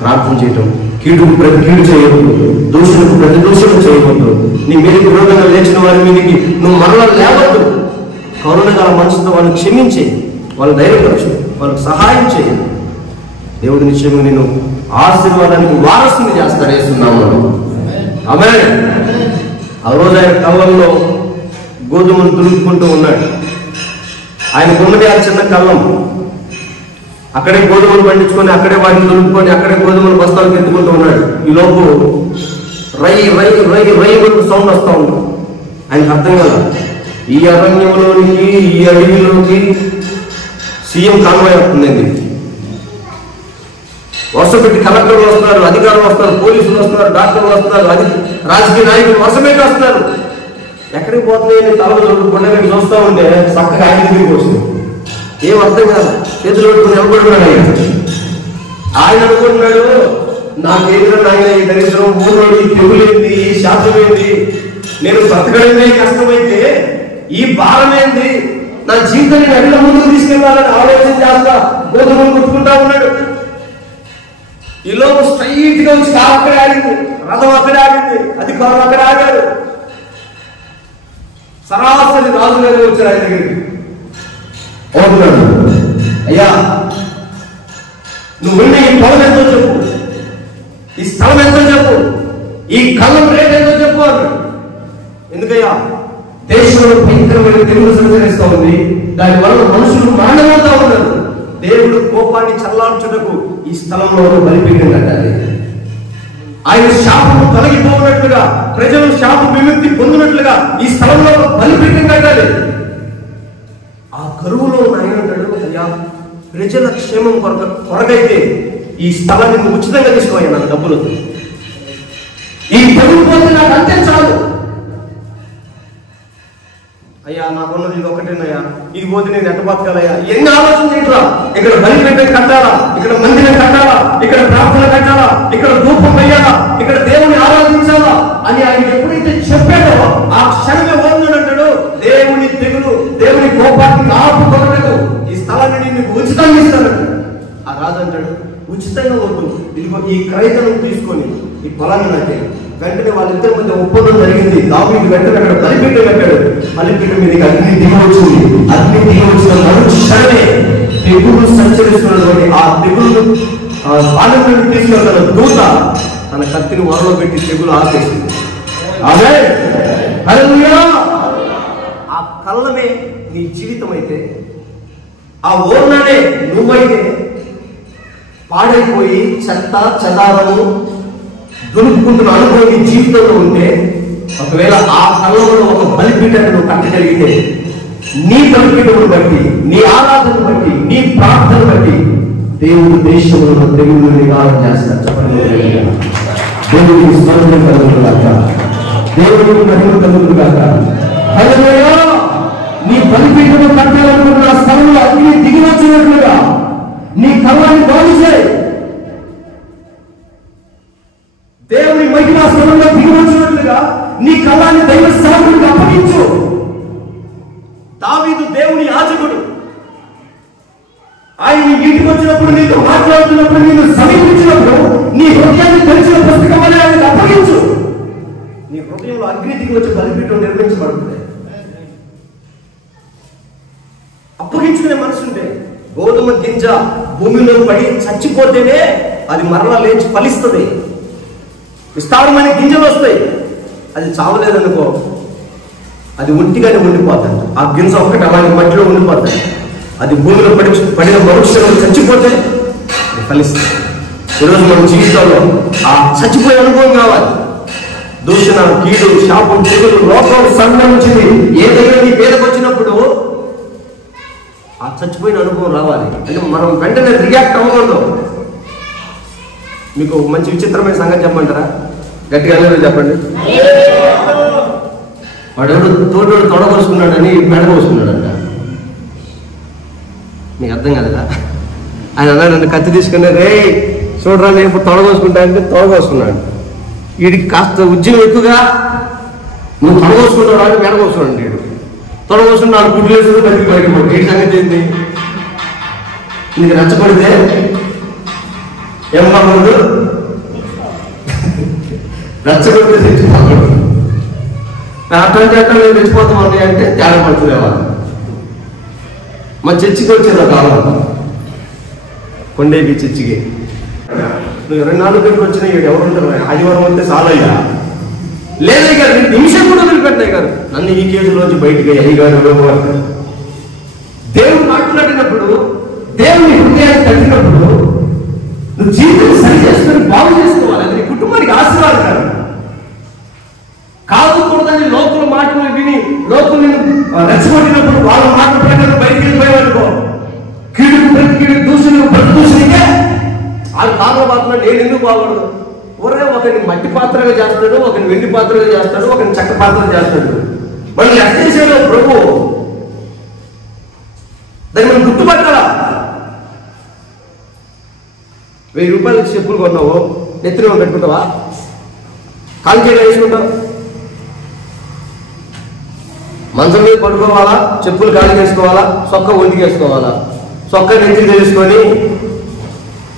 ప్రార్థన చేయటం. కీడుకు ప్రతి కీడు చేయవద్దు, దూషణకు ప్రతి దూషణ చేయవద్దు. నీ మీదకి విరోధంగా లేచిన వారి మీదకి నువ్వు మరలా లేవద్దు. కరుణ గల మనసుతో వాళ్ళని క్షమించి, వాళ్ళు ధైర్యపరచు, వాళ్ళకి సహాయం చేయి. దేవుడి నిశ్చయంగా నేను ఆశీర్వాదానికి వారసుని చేస్తాడు యేసునామములో. ఆమేన్. ఆ రోజు ఆయన కళ్ళంలో గోధుమలు దులుపుకుంటూ ఉన్నాడు. ఆయనకున్నది ఆ చిన్న కళ్ళం. అక్కడే గోధుమలు పండించుకొని, అక్కడే వాటిని దులుపుకొని, అక్కడే గోధుమలు బస్తాలు ఎత్తుకుంటూ ఉన్నాడు. ఈ లోపు రై రై రై రై వరకు సౌండ్ వస్తూ ఉంది. ఆయనకు అర్థం కదా, ఈ అరణ్యంలోనికి, ఈ అడవిలోకి సీఎం కాన్వాయ్ వస్తుందండి. వరుస పెట్టి కలెక్టర్లు వస్తున్నారు, అధికారులు వస్తున్నారు, పోలీసులు వస్తున్నారు, డాక్టర్లు వస్తున్నారు, రాజకీయ నాయకులు వరుస పెట్టి వస్తున్నారు. ఎక్కడికి పోతున్నాయి తలలు కొండ మీద చూస్తూ ఉంటే చక్కగా ఆయన దగ్గరికి వస్తుంది. ఏం అర్థం కాదు, చేతులు పెట్టుకుని నిలబడుతున్నాడు ఆయన. ఆయన అనుకుంటున్నాడు, నాకేంద్ర ఆయన ఈ దరిద్రం, ఊరోడు, ఈ తెగులేంది, ఈ శాపం ఏంది, నేను బ్రతకడమే కష్టమైతే ఈ భారం ఏంది, నా జీవితాన్ని ఎట్లా ముందుకు తీసుకెళ్లాలని ఆలోచన చేస్తా గోధుమలు కొట్టుకుంటా ఉన్నాడు. ఈ లోపు స్ట్రైట్ గా వచ్చి కారు అక్కడే ఆగింది, రథం అక్కడే ఆగింది, అధికారులు అక్కడే ఆగారు. సరాసరి రాజు గారు వచ్చారు ఆయన దగ్గరికి. అవుతున్నాడు, అయ్యా నువ్వు విన్న ఈ పొలం ఎంతో చెప్పు, ఈ స్థలం ఎంతో చెప్పు, ఈ కళ్ళం రేట్ ఎంతో చెప్పు అన్నాడు. ఎందుకయ్యా? దేశంలో భయంకరమైన తెగులు సంచరిస్తూ ఉంది, దానివల్ల మనుషులు మరణమవుతా ఉన్నారు. దేవుడు కోపాన్ని చల్లార్చుటకు ఈ స్థలంలో బలిపీఠం కట్టాలి. ఆయన శాపము తొలగిపోయినట్లుగా, ప్రజలు శాప విముక్తి పొందినట్లుగా ఈ స్థలంలో బలిపీఠం కట్టాలి. ఆ కరువులో ఆయన అంటాడు, అయ్యా ప్రజల క్షేమం కొరకైతే ఈ స్థలాన్ని నువ్వు ఉచితంగా తీసుకోవాలి, నాకు డబ్బులు ఈ తెగులు పోతే నాకు అంతే చాలు. అయ్యా నాకున్నది ఇది ఒకటేనయ్యా, ఇది పోతే నేను ఎట్ట బతకాలయ్యా, ఎన్ని ఆలోచన చేయట్లా. ఇక్కడ బలిపీఠం కట్టాలా, ఇక్కడ మందిరం కట్టాలా, ఇక్కడ ప్రార్థన కట్టాలా, ఇక్కడ ధూపం వేయాలా, ఇక్కడ దేవుని ఆరాధించాలా అని ఆయన ఎప్పుడైతే చెప్పాడో ఆ క్షణమే ఓడున్నాడు. దేవుని తెగులు, దేవుని కోపాన్ని ఆపుకొనలేదు, ఈ స్థలాన్ని నేను ఉచితంగా ఇస్తానంట. ఆ రాజు అంటాడు, ఉచితంగా వద్దు, ఇదిగో ఈ క్రైతను తీసుకొని ఈ పొలాన్ని నాకే. వెంటనే వాళ్ళిద్దరి మధ్య ఒప్పందం జరిగింది. దావీదు వెంటనే అక్కడ బలిపీఠం కట్టాడు. బలిపీఠం మీదకి అగ్ని దిగి వచ్చింది. అగ్ని దిగి వచ్చిన మరుక్షణమే తెగులు సంచరిస్తున్నటువంటి ఆ తెగులు బాణం తీసుకెళ్తున్న దూత తన కత్తిని వరలో పెట్టి తెగులు ఆపేసింది. ఆమేన్. హల్లెలూయా. ఆ కళ్ళమే నీ జీవితం అయితే, ఆ ఓర్ననే నువ్వైతే పాడైపోయి చెత్త చెదారము దులుపుకుంటున్న అనుభవం నీ జీవితంలో ఉంటే, ఒకవేళ ఆ కళ్ళలో ఒక బలిపీఠాన్ని నువ్వు కట్టగలిగితే, నీ బలిపీఠమును బట్టి, నీ ఆరాధనను బట్టి, నీ ప్రార్థన బట్టి దేవుడు దేశంలో తెగులు నివారణ చేస్తాడు. చెప్పండి. దేవుడికి స్మరణ కలుగుతుందాక, దేవుడికి మహిమ కలుగుతుందాక. హల్లెలూయా. నీ బలిపీఠము కట్టాలనుకున్న స్థలంలో అగ్ని దిగి వచ్చినట్లుగా నీ కళ్ళని బాగు చేయి. దేవుని మహిళా స్థలంలో దిగి వచ్చినట్లుగా నీ కళ్ళాన్ని దైవ సేవకుడికి అప్పగించు. దావీదు దేవుని యాజకుడు. ఆయన ఇంటికి వచ్చినప్పుడు, నీతో మాట్లాడుతున్నప్పుడు, నిన్ను సమీపించినప్పుడు నీ హృదయాన్ని తెరిచిన పుస్తకం అని ఆయనకు అప్పగించు. నీ హృదయంలో అగ్నికి వచ్చి బలిపీఠం నిర్మించబడుతుంది. అప్పగించుకునే మనసు ఉంటే, గోధుమ గింజ భూమిలో పడి చచ్చిపోతేనే అది మరలా లేచి ఫలిస్తుంది. విస్తారమైన గింజలు వస్తాయి. అది చావలేదనుకో, అది ఒంటిగానే ఉండిపోతుంది. ఆ గింజ ఒక్కటి అలాగే మట్టిలో ఉండిపోతుంది. అది భూమిలో పడిన మరుక్షణం చచ్చిపోతే అది ఫలిస్తుంది. ఈరోజు మన జీవితంలో ఆ చచ్చిపోయే అనుభవం కావాలి. దూషణ, కీడు, శాపం, తెగులు, లోకం సంబంధించింది ఏదైనా నీ పేదకు వచ్చినప్పుడు ఆ చచ్చిపోయిన అనుభవం రావాలి. అంటే మనం వెంటనే రియాక్ట్ అవ్వకూడదు. మీకు మంచి విచిత్రమైన సంగతి చెప్పమంటారా? గట్టిగా చెప్పండి. వాడెవడు తోటోడు తొడగోసుకున్నాడని మెడగోసుకున్నాడంట. మీకు అర్థం కాలేదా? ఆయన అన్నాడు, నన్ను కత్తి తీసుకుని, రే చూడరా నేను ఇప్పుడు తొడగోసుకుంటా అంటే తొడగోసుకున్నాడు. వీడికి కాస్త ఉద్యోగం ఎక్కువగా, నువ్వు తొడగోసుకుంటావు అని మెడగోసుకున్నాడు. వీడు తొడగోసుకుని 4 గుడ్లు వేసుకుని బయటికి బయటపడి ఏంటి సంగతి ఏంటి? నీకు రెచ్చపడితే ఏమన్నా ముందు రెచ్చగొడితే తెచ్చిపోతాడు. అట్లాంటి మేము తెచ్చిపోతాం అన్నాయి అంటే తేడా పడుతుంది. వాళ్ళు మా చర్చికి వచ్చేది ఒక కాలం, కొండేకి చర్చికి. నువ్వు 24 గంటలు వచ్చినా ఎవరు ఉంటారు? ఆదివారం వస్తే చాలయ్యా లేదయ్య గారు, నేను నిమిషం కూడా వదిలిపెట్టాయి గారు. నన్ను ఈ కేసులోంచి బయటికి అయ్యగారు. దేవుడు మాట్లాడినప్పుడు, దేవుని హృదయాన్ని తట్టినప్పుడు నువ్వు జీవితం సరి చేసుకుని బాగు చేసుకోవాలి. అది నీ కుటుంబానికి ఆశీర్వాదం కాదుకూడదని లోకుల మాటలు విని లోకులు రెచ్చగొట్టినప్పుడు వాళ్ళ మాట ప్రకారం బయటికి వెళ్ళిపోయావనుకో, కీడుకు ప్రతి కీడు, దూషణకు ప్రతి దూషణకే వాళ్ళు కాలంలో మాత్రం నేను ఎందుకు బాగూడదు? ఒరే ఒకరిని మట్టి పాత్రగా చేస్తాడు, ఒకరిని వెండి పాత్రగా చేస్తాడు, ఒకరిని చెక్క పాత్రగా చేస్తాడు. మనం లెక్క చేసాడు ప్రభు. దాన్ని మనం గుర్తుపట్టాలా? 1000 రూపాయలు చెప్పులు కొన్నావు, నెత్తిన పెట్టుకుంటావా? కాలు చేయడం వేసుకుంటావు? మంచం మీద పడుకోవాలా? చెప్పులు కాలు వేసుకోవాలా? సొక్క ఒంటికి వేసుకోవాలా? సొక్క నెత్తికి తెలుసుకొని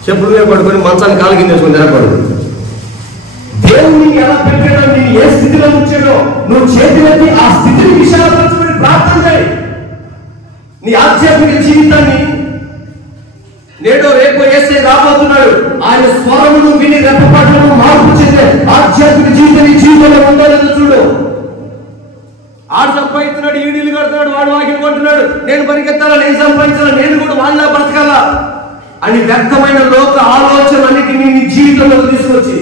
చెప్పుల మీద పడుకొని మంచాన్ని కాలు కింద వేసుకొని తినకూడదు. దేవుని ఎలా పెట్టాడో, నేను ఏ స్థితిలో ఉంచాడో నువ్వు చేతులకి ఆ స్థితిని విశాలపరచుకొని ప్రార్థన చేయి. నీ ఆధ్యాత్మిక జీవితాన్ని నేడో రేపో యేసే రాబోతున్నాడు. ఆయన స్వరమును విని రెప్పపాట్లను మార్పు చెందే ఆధ్యాత్మిక జీవితం నీ జీవితంలో ఉండాలని చూడు. ఆడు సంపాదిస్తున్నాడు, ఈడీలు కడుతున్నాడు, వాడు వాకిలు కొంటున్నాడు, నేను పరిగెత్తాలా, నేను సంపాదించాలా, నేను కూడా వాళ్ళ బ్రతకాలా అని వ్యర్థమైన లోక ఆలోచనలన్నిటినీ నీ జీవితంలో తీసుకొచ్చి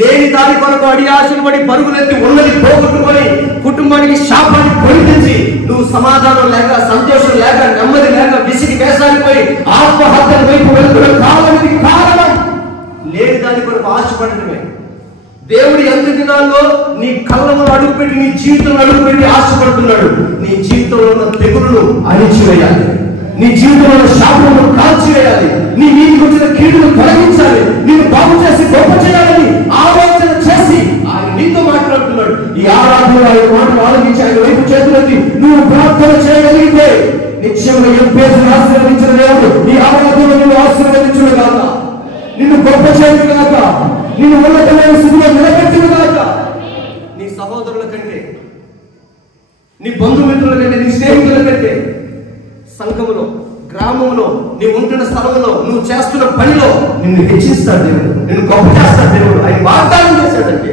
లేని దాని కొరకు అడియాశలు పడి పరుగులెత్తి ఉన్నది పోగొట్టుకొని కుటుంబానికి శాపాన్ని పొడిపించి నువ్వు సమాధానం లేక, సంతోషం లేక, నెమ్మది లేక, విసిగి వేసాలిపోయి ఆత్మహత్యల వైపు వెళ్తున్న కారణం లేని దాని కొరకు ఆశపడటమే. దేవుడి అంత్య దినాల్లో నీ కళ్ళను అడుగుపెట్టి, నీ జీవితంలో అడుగుపెట్టి ఆశపడుతున్నాడు. నీ జీవితంలో ఉన్న తెగులను అణిచివేయాలి, నీ జీవితంలో శాపమును కాల్చివేయాలి, నీ నీకు వచ్చిన కీడును తొలగించాలి, నేను బాగు చేసి గొప్ప చేయాలని ఆలోచన చేసి ఆయన నీతో మాట్లాడుతున్నాడు. ఈ ఆరాధనలో ఆయన మాటలు ఆలోచించి ఆయన వైపు చేతులకి నువ్వు ప్రార్థన చేయగలిగితే నిత్యంగా ఎంపేసి ఆశీర్వదించిన దేవుడు ఈ ఆరాధనలో నిన్ను ఆశీర్వదించును గాక, నిన్ను గొప్ప చేయను గాక, నిన్ను ఉన్నతమైన స్థితిలో నిలబెట్టును గాక. నీ సహోదరుల కంటే, నీ బంధుమిత్రుల కంటే, నీ స్నేహితుల కంటే, సంఘములో, గ్రామంలో, నీ ఉంటున్న స్థలంలో, నువ్వు చేస్తున్న పనిలో నిన్ను హెచ్చిస్తాడు దేవుడు, నిన్ను గొప్ప చేస్తాడు దేవుడు. ఆయన వాగ్దానం చేశాడంటే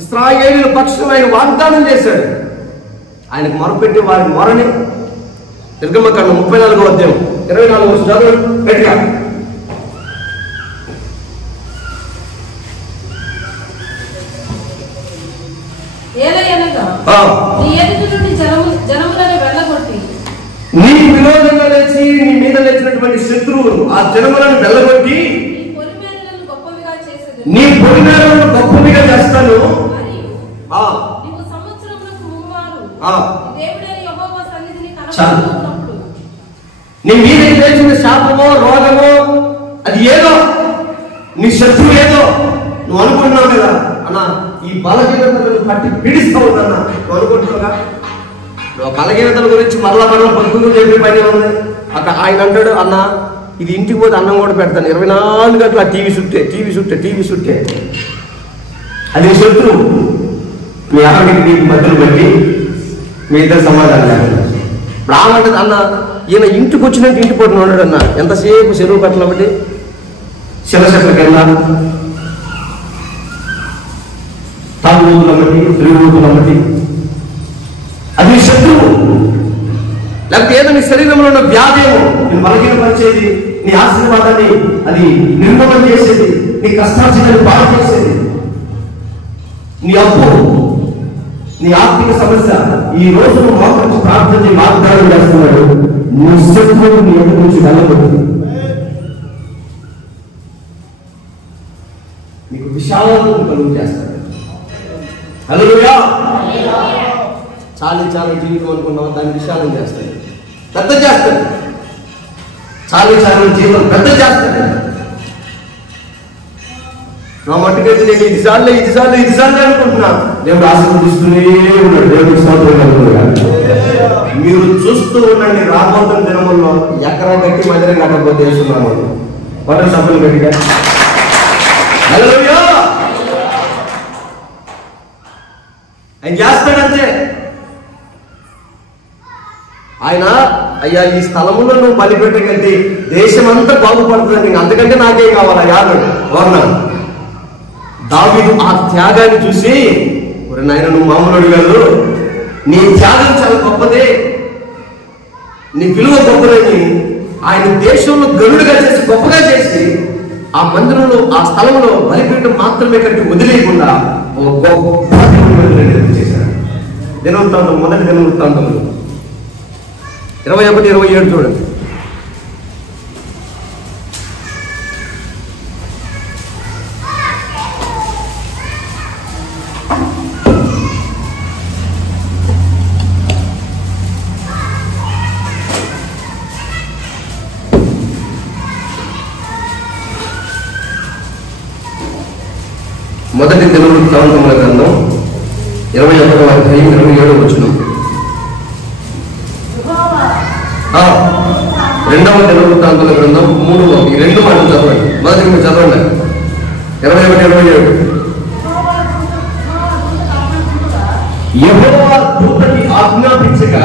ఇశ్రాయేలీయుల పక్షం ఆయన వాగ్దానం చేశాడు. ఆయనకు మొరపెట్టి వారి మొరని నిర్గమకాండం 34వ అధ్యాయం 24వ వచనం గట్టిగా. నీ విరోధంగా లేచి నీ మీద లేచినటువంటి శత్రువులు ఆ జనములను వెళ్ళగొట్టి నీ పొలిమేరలను గొప్పవిగా చేస్తాను. నీ మీద లేచిన శాపమో రోగమో అది ఏదో, నీ శత్రువు ఏదో నువ్వు అనుకుంటున్నావు కదా అన్నా, ఈ బలహీనతలను పట్టి పీడిస్తూ ఉందన్నా నువ్వు అనుకుంటున్నావుగా. నువ్వు బలహీనతల గురించి మరలా పలుకుతూ చెప్పే పని ఉంది. అక్కడ ఆయన అంటాడు, అన్న ఇది ఇంటికి పోతే అన్నం కూడా పెడతాను, 24 గంటలు టీవీ చుట్టే అది శత్రువు. మీ ఆవిడికి నీకు మధ్యలో బట్టి మీ ఇద్దరు సమాధానం లేకుండా. ఇప్పుడు ఆమంటది, అన్న ఈయన ఇంటికి వచ్చినట్టు ఇంటి పోటీ ఉన్నాడు అన్న, ఎంతసేపు చెరువు కట్టలు బట్టి శిలశట్ల కింద తాగుబోతుల బట్టి తిరుగుబోతుల బట్టి అది శత్రువు, లేకపోతే ఏదో నీ శరీరంలో ఉన్న వ్యాధేమో నేను బలహీనపరిచేది, నీ ఆశీర్వాదాన్ని అది నిర్మూలన చేసేది, నీ కష్టార్జితాన్ని బాగు చేసేది, నీ అప్పు, నీ ఆర్థిక సమస్య. ఈ రోజు నువ్వు మోకరించి ప్రార్థన వాగ్దానం చేస్తున్నాడు, నీ శత్రువు నీ ఎదురు నుంచి వెళ్ళబడుతుంది. నీకు విశాలతను కలుగు చేస్తాడు. హల్లెలూయా. చాలి చాలి జీవితం అనుకున్నావు, దాన్ని విశాలం చేస్తాడు, పెద్ద చేస్తాడు. చాలి చాలి జీవితం పెద్ద చేస్తాడు. నా మట్టుకైతే నేను ఇది సార్లే అనుకుంటున్నా, దేవుడు ఆశీర్వదిస్తూనే ఉన్నాడు. దేవుడికి స్తోత్రం కలుగుతుంది. మీరు చూస్తూ ఉండండి, రాబోతున్న దినముల్లో ఎకరా గట్టి మందిరం కట్టకపోతే వేస్తున్నాము పట్ల సభ్యులు గట్టిగా. హల్లెలూయా. ఆయన చేస్తాడంతే. ఆయన అయ్యా ఈ స్థలములో నువ్వు బలిపెట్టగలిగి దేశమంతా బాగుపడుతుంది, అంతకంటే నాకేం కావాలా యాడు వర్ణం. దావీదు ఆ త్యాగాన్ని చూసి, నాయన నువ్వు మామూలుడు కాదు, నీ త్యాగం చాలా గొప్పదే, నీ విలువ గొప్పదని ఆయన దేశంలో గరుడుగా చేసి గొప్పగా చేసి ఆ మందిరంలో ఆ స్థలంలో బలిపీఠం మాత్రమే కట్టి వదిలేయకుండా ఒక గొప్ప చేశాడు. దినవృత్తాంతం, మొదటి దినవృత్తాంతంలో 21-27 చూడండి. మొదటి దినవృత్తాంతముల గ్రంథం 21వ అధ్యాయం 27వ వచనం. రెండవ దినవృత్తాంతముల గ్రంథం 3వ, ఈ రెండు మాటలు చదవండి. మొదటి మీరు చదవండి. 21-27. యెహోవా దూతకి ఆజ్ఞాపించగా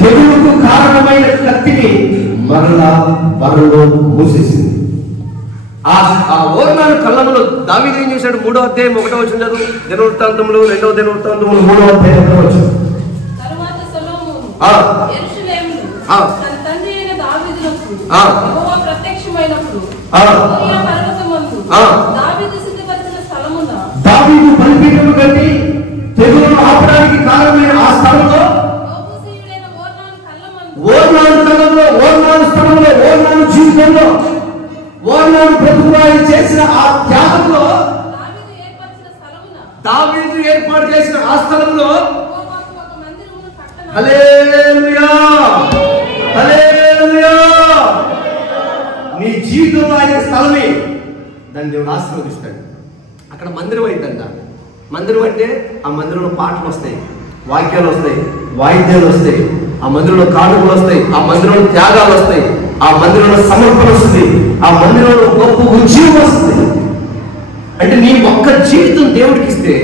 తెగులుకు కారణమైన కత్తిని మరలా వరలో మూసేసింది. ఆ ఓర్నాను కళ్ళములో దావీదు ఏం చేశాడు? 3వ అధ్యాయం 1వ వచనం చదువు. దినవృత్తాంతములు 2వ దినవృత్తాంతములు 3వ అధ్యాయం 1వ వచనం. దావీదు బలిపీఠము కట్టి తెగులును ఆపడానికి కారణమైన ఆ స్థలంలో, ఓర్నాను కళ్ళంలో, ఓర్నాను స్థలంలో, ఓర్నాను జీవితంలో, ఓర్నాను బ్రతుకువాడు చేసిన ఆ త్యాగంలో, దావీదు ఏర్పాటు చేసిన ఆ స్థలంలో హల్లెలూయా, హల్లెలూయా. నీ జీవితంలో ఆయన స్థలమే, దాన్ని దేవుడు ఆశీర్వదిస్తాడు. అక్కడ మందిరం అయిందంట. మందిరం అంటే ఆ మందిరంలో పాటలు వస్తాయి, వాక్యాలు వస్తాయి, వాయిద్యాలు వస్తాయి, ఆ మందిరంలో కానుకలు వస్తాయి, ఆ మందిరంలో త్యాగాలు వస్తాయి, ఆ మందిరంలో సమర్పణ వస్తుంది, ఆ మందిరంలో గొప్ప ఉద్యోగం వస్తుంది. అంటే నీ ఒక్క జీవితం దేవుడికి ఇస్తే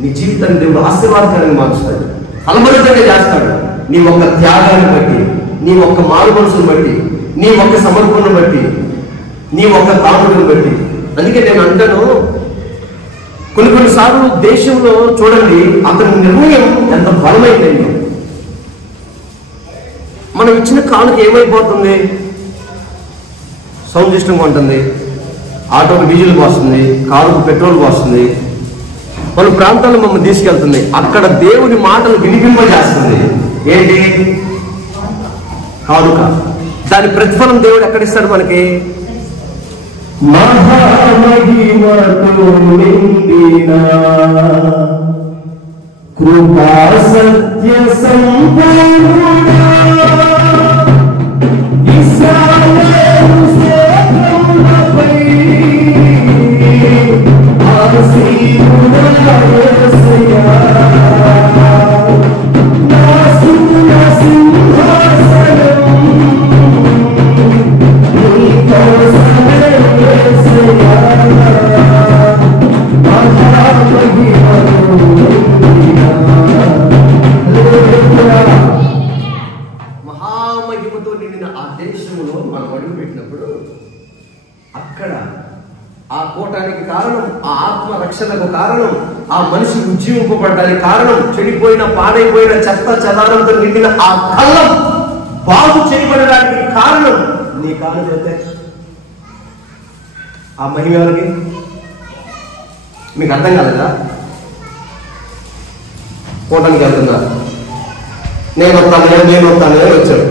నీ జీవితాన్ని దేవుడు ఆశీర్వాదకరంగా మార్చుతాడు, ఫలభరితంగా చేస్తాడు. నీ ఒక్క త్యాగాన్ని బట్టి, నీ ఒక్క మారు మనసును బట్టి, నీ ఒక్క సమర్పణను బట్టి, నీ ఒక్క కానుకను బట్టి. అందుకే నేను అంటాను, కొన్నిసార్లు దేశంలో చూడండి అతని నిర్ణయం ఎంత బలమైందండి. మనం ఇచ్చిన కానుక ఏమైపోతుంది? సౌండ్ సిస్టమ్ ఉంటుంది, ఆటోకు డీజిల్ పోస్తుంది, కారుకు పెట్రోల్ పోస్తుంది, పలు ప్రాంతాల్లో మమ్మల్ని తీసుకెళ్తుంది. అక్కడ దేవుని మాటలు వినిపింపజేస్తుంది. ఏంటి? కానుక. దాని ప్రతిఫలం దేవుడు ఎక్కడిస్తాడు మనకి? మహామహిమతో నిండిన కృపా సత్య సంపూర్ణ ఇశ్రాయేలు క్షేత్రములపై ఆసీనుడా యేసయ్యా, నా స్తుతుల సింహాసనం నీకోసమే యేసయ్యా. మహిమతో నిండిన ఆ దేశంలో మనం అడుగు పెట్టినప్పుడు అక్కడ ఆ కూటానికి కారణం, ఆ ఆత్మ రక్షణకు కారణం, ఆ మనిషి ఉజ్జీవింపబడడానికి కారణం, చెడిపోయిన పాడైపోయిన చెత్త చెదారంతో నిండిన ఆ కళ్ళం బాగు చేయబడడానికి కారణం నీ కాలు చేస్తే ఆ మహిమ ఎవరికి? మీకు అర్థం కాలేదా? కూటానికి వెళ్తున్నారు, నేను వస్తాను వచ్చాడు,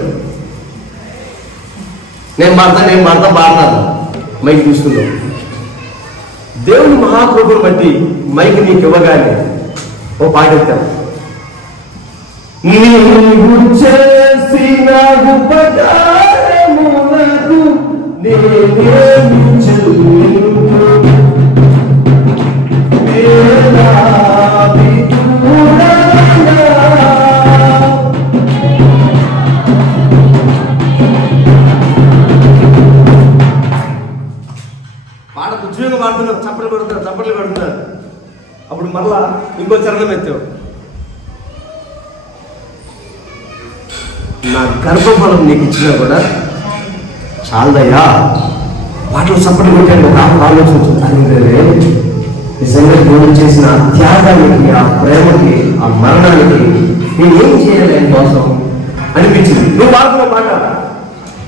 నేను పాడతాను మైక్ తీసుకుందాం. దేవుని మహాకృపను బట్టి మైక్ నీకు ఇవ్వగానే ఓ పాట ఎత్తాం. నీవు చేసిన ఉపకారములకు నేనేమి చెల్లింతును, పాట ఉద్యోగం వాడుతున్నారు, చప్పట్లు కొడుతున్నారు. అప్పుడు మరలా ఇంకో చరణం ఎత్తావు. నా గర్భఫలం నీకు ఇచ్చినా కూడా చాలదయ్యా, పాటలు చప్పట్లు కొట్టాను. ఒక ఆలోచించింది, అదే నిజంగా దేవుడు చేసిన ఆ త్యాగానికి, ఆ ప్రేమకి, ఆ మరణానికి నేనేం చేయాలి ఆయన కోసం అనిపించింది. నువ్వు పాడుతున్న పాట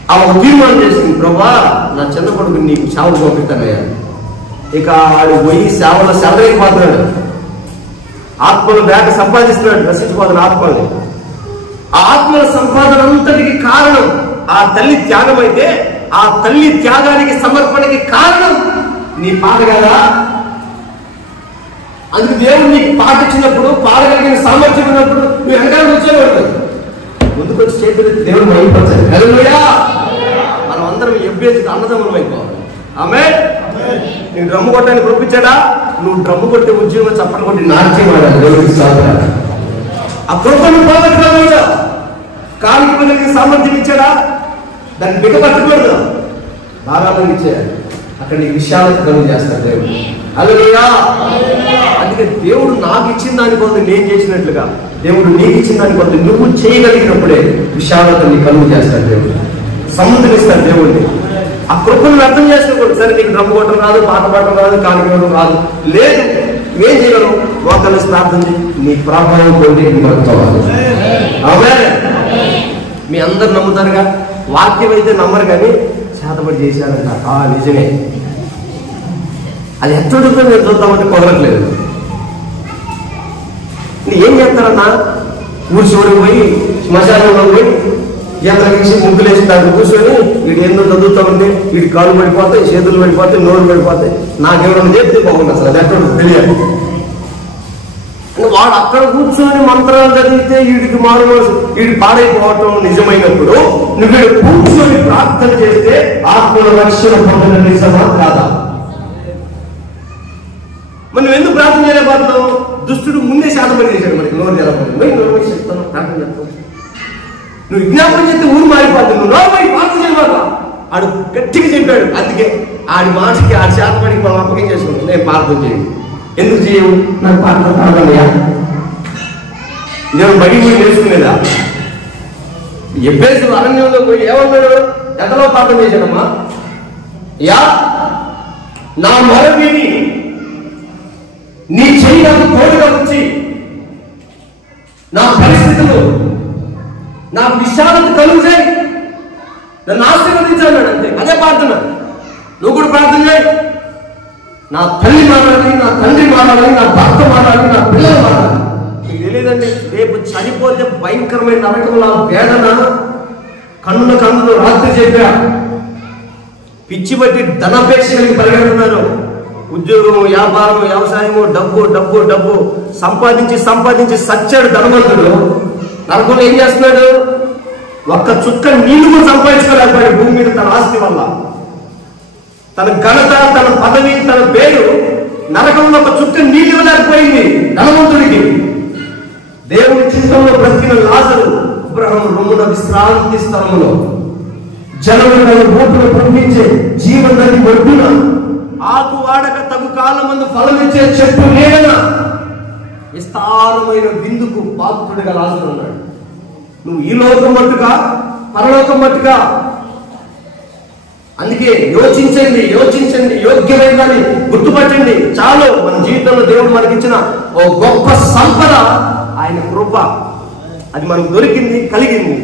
ఆ ఒక తీర్మానం చేసింది, ప్రభా నా చిన్న కొడుకు నీకు సేవలు పంపిస్తానయ్యా. ఇక ఆడు పోయి సేవలో సెలవైపోతున్నాడు, ఆత్మలు వేట సంపాదిస్తున్నాడు, నశించిపోతున్న ఆత్మల్ని. ఆ ఆత్మల సంపాదన అంతటికి కారణం ఆ తల్లి త్యాగం అయితే, ఆ తల్లి త్యాగానికి సమర్పణకి కారణం నీ పాట కదా. అందుకు దేవుడు నీకు పాట ఇచ్చినప్పుడు, పాడగలిగిన సామర్థ్యం ఉన్నప్పుడు నువ్వు వెనకాల వచ్చేవాడు, ముందుకు వచ్చి చేతులు దేవుడు అయిపోతాడు. హల్లెలూయా. మనం అందరం ఎబ్బేసి అన్నదమ్ములం అయిపోవాలి. ఆమేన్. నేను డ్రమ్ము కొట్టడానికి పంపించాడా, నువ్వు డ్రమ్ము కొట్టే ఉద్యోగం చప్పట్లు కొట్టి నాట్యం ఆడాలి. దేవుడికి స్తోత్రం. ఆ కృపను పోగొట్టుకోవాలా, కాలికి కలిగిన సామర్థ్యం ఇచ్చాడా, దాన్ని బిగపట్టకూడదు, బాగా ఇచ్చేయాలి. అక్కడ నీకు విశాలత కలుగు చేస్తాడు దేవుడు. హల్లెలూయా. అందుకే దేవుడు నాకు ఇచ్చిన దాని కొంత నేను చేసినట్లుగా దేవుడు నీకు ఇచ్చిన దాని కొంత నువ్వు చేయగలిగినప్పుడే విశాలత నీ కలుగు చేస్తాడు దేవుడు, సముద్రిస్తాడు దేవుడిని. ఆ కృపను అర్థం చేసుకోకూడదు. సరే నీకు డ్రమ్ము కొట్టడం రాదు, పాట పాడడం రాదు, కాలికి రాదు, లేదు, నువ్వేం చేయగలవు? మోకాలు ప్రార్థన చేయి, నీ ప్రభావం పొంది బతుకోవాలి. ఆమేన్. మీ అందరు నమ్ముతారుగా, వాక్యం అయితే నమ్మరు కానీ చేతబడి చేశారంట. నిజమే, అది ఎత్తడుతో నేను చూద్దామంటే కుదరట్లేదు. ఏం చేస్తారన్నా, ఊరి చివరికి పోయి శ్మశానంలో పోయి యంత్ర వేసి ముగ్గులు వేసి దాన్ని కూర్చొని వీడు ఏందో చదువుతా ఉంటే వీడి కాళ్ళు పడిపోతాయి, చేతులు పడిపోతాయి, నోరు పడిపోతాయి, నాకేమైనా చెప్తే బాగుంది. అసలు అది ఎక్కడ తెలియదు. వాడు అక్కడ కూర్చొని మంత్రాలు చదివితే వీడికి మారుమోసు, వీడి పాడైపోవటం నిజమైనప్పుడు నువ్వు వీడు కూర్చొని ప్రార్థన చేస్తే ఆత్మల రక్షణ పొందిన నిజమా కాదా? మరి నువ్వు ఎందుకు ప్రార్థన చేయలేకపోతున్నావు? దుష్టుడు ముందే శాతపడి చేశాడు. మనకి నోరు తెలపడి నోరు చెప్తాను, ప్రార్థన చెప్తావు. నువ్వు విజ్ఞాపన చేస్తే ఊరు మారిపోతుంది. నువ్వు నోరు ప్రార్థన చేయమాట ఆడు గట్టిగా చెప్పాడు. అందుకే ఆడి మాటకి ఆడి శాతపడికి మనం అప్పగం చేసుకుంటాం. నేను ప్రార్థన చేయను. ఎందుకు చేయవు? నాకు ప్రార్థన కాదయ్యా. నేను బడి పోయి నేర్చుకునేదా? ఎబ్బేసి అరణ్యంలో పోయి ఏమన్నాడు? ఎంతలో ప్రార్థన చేశాడమ్మా? యా నా మొరవిని నీ చెయ్యి నాకు తోడుగా వచ్చి నా పరిస్థితులు నాకు విశాలత కలుగు చేయి, నన్ను ఆశీర్వదించాడు. అంతే, అదే ప్రార్థన. నువ్వు కూడా ప్రార్థన చేయి. నా తల్లి మారాలి, నా తండ్రి మారాలి, నా భర్త మారాలి, నా పిల్లలు మారాలి. మీకు తెలియదండి, రేపు చనిపోతే భయంకరమైన నరకంలో వేదన కన్నుల కన్నులు రాత్రి చెప్పా. పిచ్చి బట్టి ధనాపేక్ష కలిగి పరిగెడుతున్నారు. ఉద్యోగం, వ్యాపారం, వ్యవసాయము, డబ్బు డబ్బు డబ్బు సంపాదించి సంపాదించి సచ్చాడు ధనవంతుడు. నరకంలో ఏం చేస్తున్నాడు? ఒక్క చుక్క నీళ్లు కూడా సంపాదించుకోలేకపోయాడు భూమి మీద తన ఆస్తి వల్ల. తన ఘనత, తన పదవి, తన పేరు నరకంలో ఒక చుక్క నీళ్ళు ఇవ్వలేకపోయింది ధనవంతుడికి. దేవుని చిత్తంలో బ్రతికిన లాజరు అబ్రహాము రొమ్మున విశ్రాంతి స్థలములో జనములను ఊపిరి పంపించే జీవనది ఒడ్డున ఆకు వాడక తగు కాలమందు ఫలమిచ్చే చెట్టు నీడన విస్తారమైన విందుకు పాత్రుడిగా లాజరు ఉన్నాడు. నువ్వు ఈ లోకం మట్టుగా పరలోకం మట్టుగా. అందుకే యోచించండి, యోగ్యమైనదని గుర్తుపట్టండి. చాలు. మన జీవితంలో దేవుడు మనకిచ్చిన ఓ గొప్ప సంపద ఆయన కృప. అది మనకు దొరికింది, కలిగింది.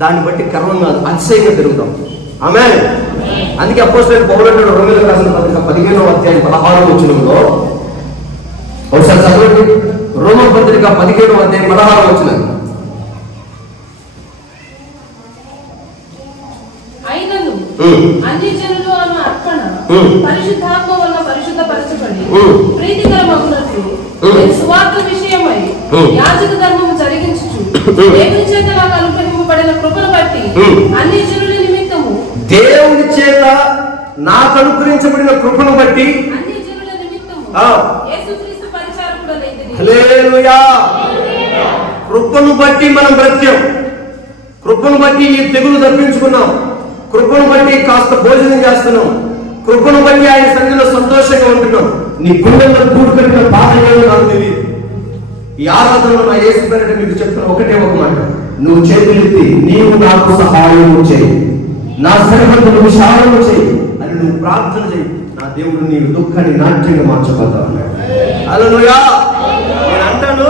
దాన్ని బట్టి గర్వంగా అతిశయంగా తిరుగుతాం. ఆమేన్. అందుకే అపోస్తలుడైన పౌలు అంటాడు రోమీయులకు రాసిన పత్రిక 15వ అధ్యాయం 16వ వచనంలో, ఒకసారి చదవండి. రోమా పత్రిక 15వ అధ్యాయం 16వ వచనం. అయినను అన్ని జనులు అన్న అర్పణ పరిశుద్ధాత్మ వల్ల పరిశుద్ధపరచబడి ప్రీతికరమగునట్లు సువార్త విషయమై యాజక ధర్మము జరిగించుచు దేవుని చేత నాకు అనుగ్రహింపబడిన కృపను బట్టి అన్ని జనుల నిమిత్తము, దేవుని చేత నాకు అనుగ్రహించబడిన కృపను బట్టి అన్ని జనుల నిమిత్తము యేసుక్రీస్తు పరిచారకుడనైతిని. హల్లెలూయా. కృపను బట్టి మనం బ్రతికాం. కృపను బట్టి ఈ తెగులు తప్పించుకున్నాం. కృపను బట్టి కాస్త భోజనం చేస్తున్నాం. కృపను బట్టి ఆయన సన్నిధిలో సంతోషంగా ఉంటున్నాం. నీ గుండెల్లో కూడుకున్న బాధ ఏమో నాకు తెలియదు. ఈ ఆరాధనలో నా యేసు పేరిట మీకు చెప్తున్న ఒకటే ఒక మాట, నువ్వు చేతులెత్తి నీవు నాకు సహాయం చేయి, నా సరిహద్దులు విశాలం చేయి అని నువ్వు ప్రార్థన చేయి. నా దేవుడు నీ దుఃఖాన్ని నాట్యంగా మార్చబోతా ఉన్నాడు. హల్లెలూయా. నేను అంటాను,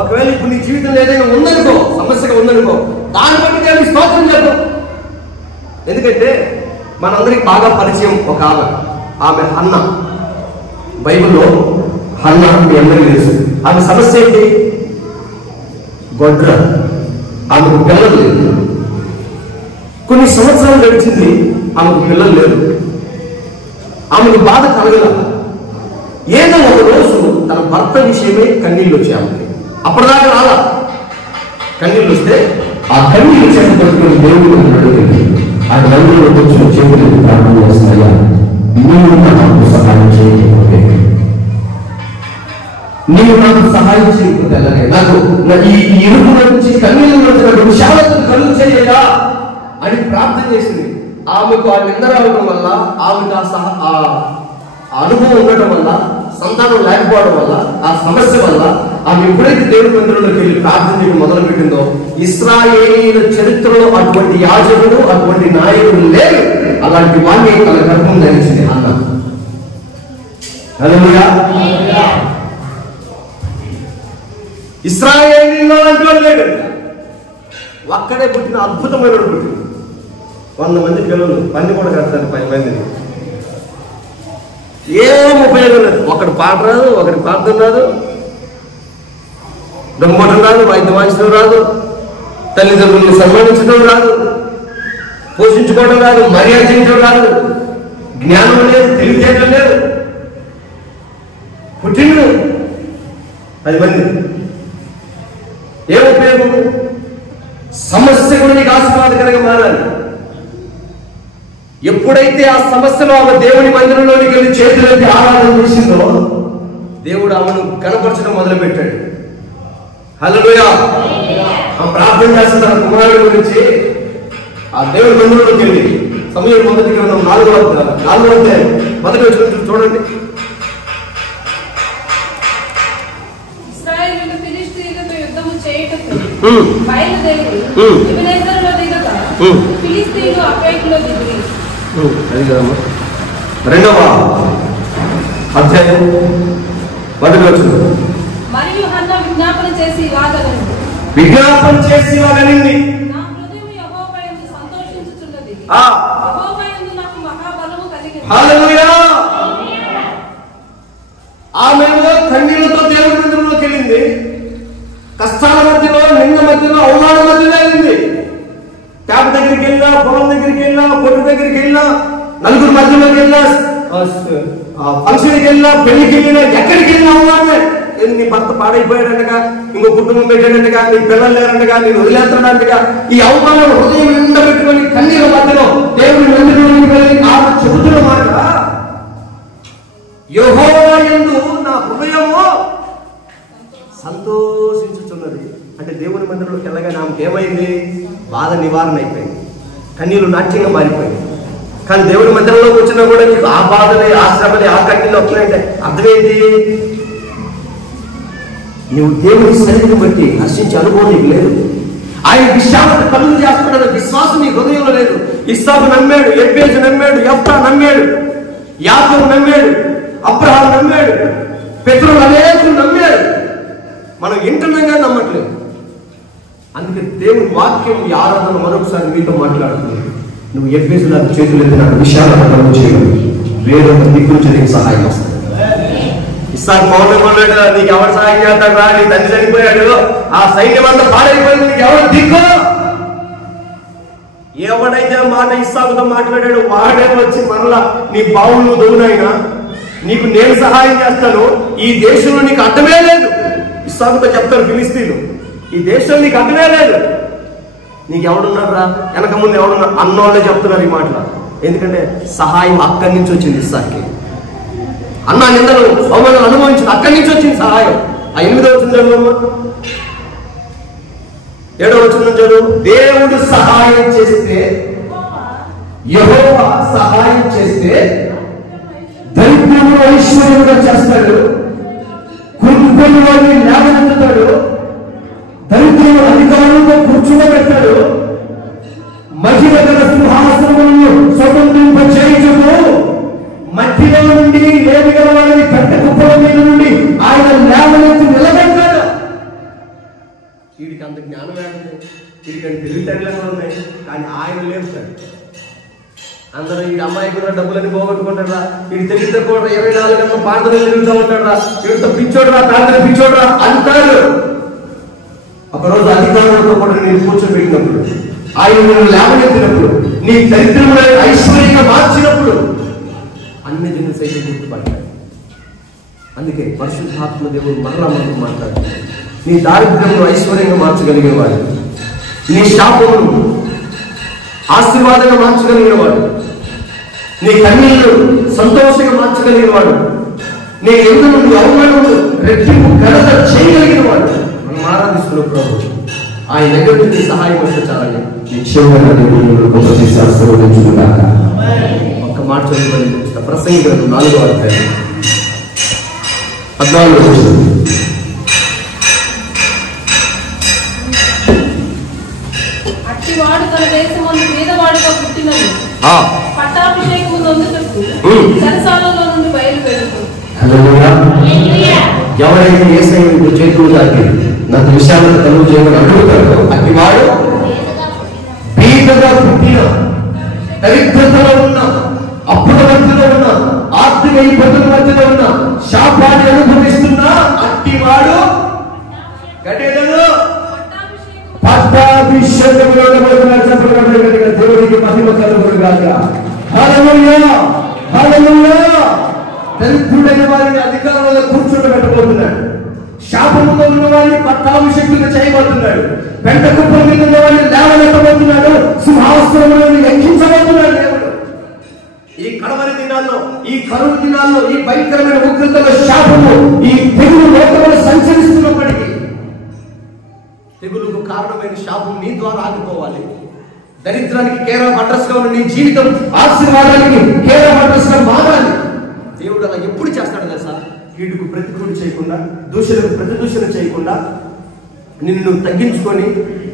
ఒకవేళ ఇప్పుడు నీ జీవితంలో ఏదైనా ఉందనుకో, సమస్యగా ఉందనుకో, దాన్ని బట్టి దేవునికి స్తోత్రం చెప్పు. ఎందుకంటే మనందరికి బాగా పరిచయం ఒక ఆమె హన్న. బైబిల్లో హన్న మీ అందరికీ తెలుసు. ఆమె సమస్య ఏంటి? గొడ్ర. ఆమెకు పిల్లలు లేదు. కొన్ని సంవత్సరాలు గడిచింది, ఆమెకు పిల్లలు లేదు. ఆమెకు బాధ కలగల. ఏదో ఒక రోజు తన భర్త విషయమే కన్నీళ్ళు వచ్చాయి ఆమెకి. అప్పటిదాకా రాలా. కన్నీళ్ళు వస్తే ఆ కన్నీళ్ళు చేత పట్టుకుని దేవుడు అడిగింది. ఆ నలుగురు కొంచెం చేతులు ప్రార్థన చేస్తున్నాయా, నీవు నాకు సహాయం చేయకపోతే, నీవు నాకు సహాయం చేయకపోతే అలాగే నాకు ఈ ఇరుకు నుంచి కన్నీళ్ళు వచ్చినట్టు విశాలతను కలుగు చేయగా అని ప్రార్థన చేసింది. ఆమెకు ఆ నింద రావడం వల్ల, ఆమెకు ఆ అనుభవం ఉండటం వల్ల, సంతానం లేకపోవడం వల్ల, ఆ సమస్య వల్ల ఆమె ఎప్పుడైతే దేవుడి మందిరంలోకి వెళ్ళి ప్రార్థన చేయడం మొదలు పెట్టిందో, ఇశ్రాయేలీయుల చరిత్రలో అటువంటి యాజకుడు, అటువంటి నాయకుడు లేరు. అలాంటి వాణ్ణి తన గర్భం ధరించింది అన్న. హల్లెలూయా. ఇశ్రాయేలీయుల్లో అలాంటి వాడు లేడు. ఒక్కడే పుట్టిన అద్భుతమైన పుట్టింది. 100 మంది పిల్లలు, పని కూడా కడతారు 10 మందిని. ఏం ఉపయోగం లేదు. ఒకటి పాట రాదు, ఒకటి ప్రార్థన రాదు, దొంగటం రాదు, వైద్యం వాయించడం రాదు, తల్లిదండ్రులను సన్మానించడం రాదు, పోషించుకోవడం రాదు, మర్యాద చేయడం రాదు, జ్ఞానం లేదు, తెలివితేటం లేదు. పుట్టిండు 10 మంది. ఏం ఉపయోగం? సమస్య కూడా నీకు ఆశీర్వాదకరంగా మారాలి. ఎప్పుడైతే ఆ సమస్యలో ఆమె దేవుని మందిరంలోనికి వెళ్ళి చేతులెత్తి ఆరాధన చేసిందో, దేవుడు ఆమెను కనపరచడం మొదలుపెట్టాడు. హల్లెలూయా. ఆ ప్రార్థన చేస్తున్న తన కుమారుడి గురించి ఆ దేవుడి మందిరంలోకి వెళ్ళి సమయం మొదటి గ్రంథం 4వ అధ్యాయం 1వ వచనం చూడండి. ఇశ్రాయేలీయులు ఫిలిష్తీయులతో యుద్ధము చేయుటకు బయలుదేరి ఎబెనేజరులో దిగగా ఫిలిష్తీయులు అఫెకులో దిగిరి. అది కదమ్మా, 2వ అధ్యాయం 1వ వచనం. మరియు హన్న విజ్ఞాపన చేసి ఇలాగనెను, నా హృదయము యెహోవా యందు సంతోషించుచున్నది, యెహోవా యందు నాకు మహాబలము కలిగింది. హల్లెలూయా. ఆమెలో కన్నీళ్లతో దేవుడి మందిరంలోకి వెళ్ళింది. కష్టాల మధ్యలో, నింద మధ్యలో, అవమానం మధ్యలో వెళ్ళింది. ట్యాబ్ దగ్గరికి వెళ్ళినా, పొలం దగ్గరికి వెళ్ళినా, పొట్టు దగ్గరికి వెళ్ళినా, నలుగురు మధ్యలోకి వెళ్ళినా, ఫంక్షన్కి వెళ్ళినా, పెళ్లికి వెళ్ళినా, ఎక్కడికి వెళ్ళినా అవమానమే. నీ భర్త పాడైపోయాడంటగా, ఇంకో కుటుంబం పెట్టాడంటగా, నీ పిల్లలు లేరంటగా, నేను వదిలేస్తాడంటగా, ఈ అవమానం హృదయం నిండా పెట్టుకొని కన్నీళ్ళ మధ్యలో దేవుడి మందిరంలోకి వెళ్ళి ఆమె చెబుతున్న మాట, యెహోవా యందు నా హృదయము సంతోషించుచున్నది. అంటే దేవుని మందిరంలోకి వెళ్ళగానే ఆమెకి ఏమైంది? బాధ నివారణ అయిపోయింది, కన్నీళ్లు నాట్యంగా మారిపోయింది. కానీ దేవుని మందిరంలోకి వచ్చినా కూడా నీకు ఆ బాధలే, ఆ శ్రమలే, ఆ కన్నీళ్ళు వస్తున్నాయంటే అర్థమేంటి? నువ్వు దేవుని సన్నిధిని బట్టి హర్షించే అనుభవం నీకు లేదు. ఆయన విశాలత కలుగు చేస్తున్నాడు. విశ్వాసం నీ హృదయంలో లేదు. ఇస్సాకు నమ్మాడు, ఎబ్బేజు నమ్మాడు, యెఫ్తా నమ్మాడు, యాకోబు నమ్మాడు, అబ్రహాము నమ్మాడు, పెత్రులు అనేకులు నమ్మాడు. మనం ఇంటర్నంగా నమ్మట్లేదు. అందుకే దేవుని వాక్యం ఈ ఆరాధన మరొకసారి మీతో మాట్లాడుతుంది. నువ్వు ఎబ్బేజులాగా చేతులు ఎత్తి నాకు విశాలత కలుగు చేయడం, వేరొక దిక్కు నుంచి నీకు సహాయం వస్తుంది. ఇస్సాకు మౌనంగా ఉన్నాడు. నీకు ఎవరు సహాయం చేస్తాడు రా, నీ తండ్రి చనిపోయాడు, ఆ సైన్యం అంతా పాడైపోయింది, నీకు ఎవరు దిక్కు? ఎవడైతే మాట ఇస్సాకుతో మాట్లాడాడు వాడే వచ్చి మరలా నీ బావులు దొంగనైనా నీకు నేను సహాయం చేస్తాను, ఈ దేశంలో నీకు అడ్డమే లేదు. ఇస్సాకుతో చెప్తారు ఫిలిస్తీన్లు, ఈ దేశంలో నీకు అడ్డమే లేదు. నీకు ఎవడున్నారు రా, వెనక ముందు ఎవడున్నారు అన్నోళ్ళే చెప్తున్నారు ఈ మాటలు. ఎందుకంటే సహాయం అక్కడి నుంచి వచ్చింది. ఇస్సాక్కి అన్న నిందలు అవమానాలు అనుభవించింది, అక్కడి నుంచి వచ్చింది సహాయం. ఆ 8వ వచనం చదువు, 7వ వచనం చదువు. దేవుడు సహాయం చేస్తే, యెహోవా సహాయం చేస్తే దరిద్రుడు ఐశ్వర్యంగా చేస్తాడు, కృంగిపోయిన వారిని లేవనెత్తుతాడు, దరిద్రుడు అధికారులతో కూర్చోబెడతాడు, మహిమ గల సింహాసనములను స్వతంత్రింప చేయుటకు మట్టిలో నుండి లేవి గల వారిని పెద్ద కుప్పల మీద నుండి ఆయన లేవనెత్తి నిలబెడతాడు. వీడికి అంత జ్ఞానం ఏముంది, వీడికి తెలివితేటలు ఉన్నాయి, కానీ ఆయన లేపుతాడు. అందరూ ఈ అమ్మాయి కూడా డబ్బులని పోగొట్టుకుంటారా, వీడి తెలివితే కూడా 24 గంటలు ప్రార్థనలు తిరుగుతూ ఉంటాడా, వీడితో పిచ్చోడరా, ప్రార్థన పిచ్చోడరా అంటారు. ఒకరోజు అధికారులతో కూడా నేను కూర్చోబెట్టినప్పుడు, ఆయన నేను లేవనెత్తినప్పుడు, నీ దరిద్రములను ఐశ్వర్యంగా మార్చినప్పుడు అన్ని జనులు సైతం గుర్తుపడతాడు. అందుకే పరిశుద్ధాత్మ దేవుడు మరలా మనకు మాట్లాడుతున్నాడు. నీ దారిద్ర్యమును ఐశ్వర్యంగా మార్చగలిగిన వాడు, నీ శాపమును ఆశీర్వాదంగా మార్చగలిగిన వాడు, నీ కన్నీళ్లు సంతోషంగా మార్చగలిగిన వాడు, నీ ఎందుకు నీ అవమానములు రెట్టింపు ఘనత చేయగలిగిన వాడు. మనం ఆరాధిస్తున్న ప్రభు ఆయన దగ్గర నుంచి సహాయం వస్తే చాలని నిశ్చయంగా గొప్ప చేసి ఆశీర్వదించుకున్నాక. ఒక్క మాట చదువుకొని చూపిస్తా. ప్రసంగి గ్రంథం 4వ అధ్యాయం 14వ వచనం. అట్టివాడు తన దేశమందు పేదవాడిగా పుట్టినను పట్టాభిషేకము నొందుటకు చెరసాలలో నుండి బయలుదేరుతాడు. ఎవరైతే యేసయ్యకు చేతులు దాటి నాకు విశాలత కలుగు చేయమని అడుగుతాడో అట్టివాడు బీదగా పుట్టిన, దరిద్రతలో ఉన్న, అప్పుల మధ్యలో ఉన్న, ఆర్థిక ఇబ్బందుల మధ్యలో ఉన్న, శాపాన్ని అనుభవిస్తున్నా అట్టివాడు పట్టాభిషేకములో దేవుడికి మహిమ కలుగును గాక. హల్లెలూయా, హల్లెలూయా. దరిద్రుడైన వారిని అధికారంలో కూర్చోబెట్టబోతున్నాడు, శాపముతో ఉన్న వారిని పట్టాభిషేకులుగా చేయబోతున్నాడు, పెంట కుప్పల మీద ఉన్న వారిని లేవనెత్తబోతున్నాడు, సింహాసనములను ఎక్కించబోతున్నాడు దేవుడు. ఈ కడవరి దినాల్లో, ఈ కరువు దినాల్లో, ఈ భయంకరమైన ఉగ్రతలో శాపము ఈ తెగులు లోకంలో సంచరిస్తున్నప్పటికీ తెగులుకు కారణమైన శాపం నీ ద్వారా ఆగిపోవాలి. దరిద్రానికి కేర్ ఆఫ్ అడ్రస్ గా ఉన్న నీ జీవితం ఆశీర్వాదానికి కేర్ ఆఫ్ అడ్రస్ గా మారాలి. దేవుడు అలా ఎప్పుడు చేస్తాడు తెలుసా? కీడుకు ప్రతికూలు చేయకుండా, దూషణకు ప్రతిదూషణ చేయకుండా నిన్ను తగ్గించుకొని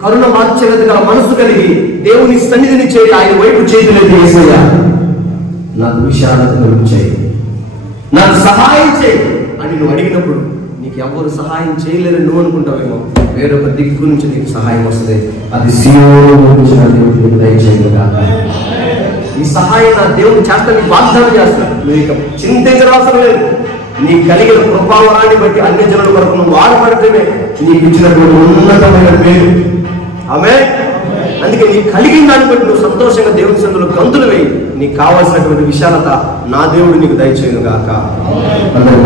కరుణ మార్చలేదుగా మనసు కలిగి దేవుని సన్నిధిని చేయి, ఆయన వైపు చేతులెత్తి యేసయ్యా నాకు విశాలత కలుగు చేయి, నాకు సహాయం చేయి అని నువ్వు అడిగినప్పుడు నీకు ఎవరు సహాయం చేయలేరని నువ్వు అనుకుంటావేమో, వేరొక దిక్కు నుంచి నీకు సహాయం వస్తుంది. అది సీయోను నుంచి నా దేవుడికి దయచేయగా. ఈ సహాయం నా దేవుడు చేస్తాను, నీకు వాగ్దానం చేస్తాను. నువ్వు ఇక చింతించిన అవసరం లేదు. నీకు కలిగిన కృపావరాన్ని బట్టి అన్ని జనుల వరకు నువ్వు వాడబడితేనే నీకు ఇచ్చినటువంటి ఉన్నతమైన పేరు. ఆమె అందుకే నీకు కలిగిన దాన్ని బట్టి నువ్వు సంతోషంగా దేవుని సన్నిధిలో గంతులు వేయి. నీకు కావాల్సినటువంటి విశాలత నా దేవుడు నీకు దయచేయను గాక. అందరూ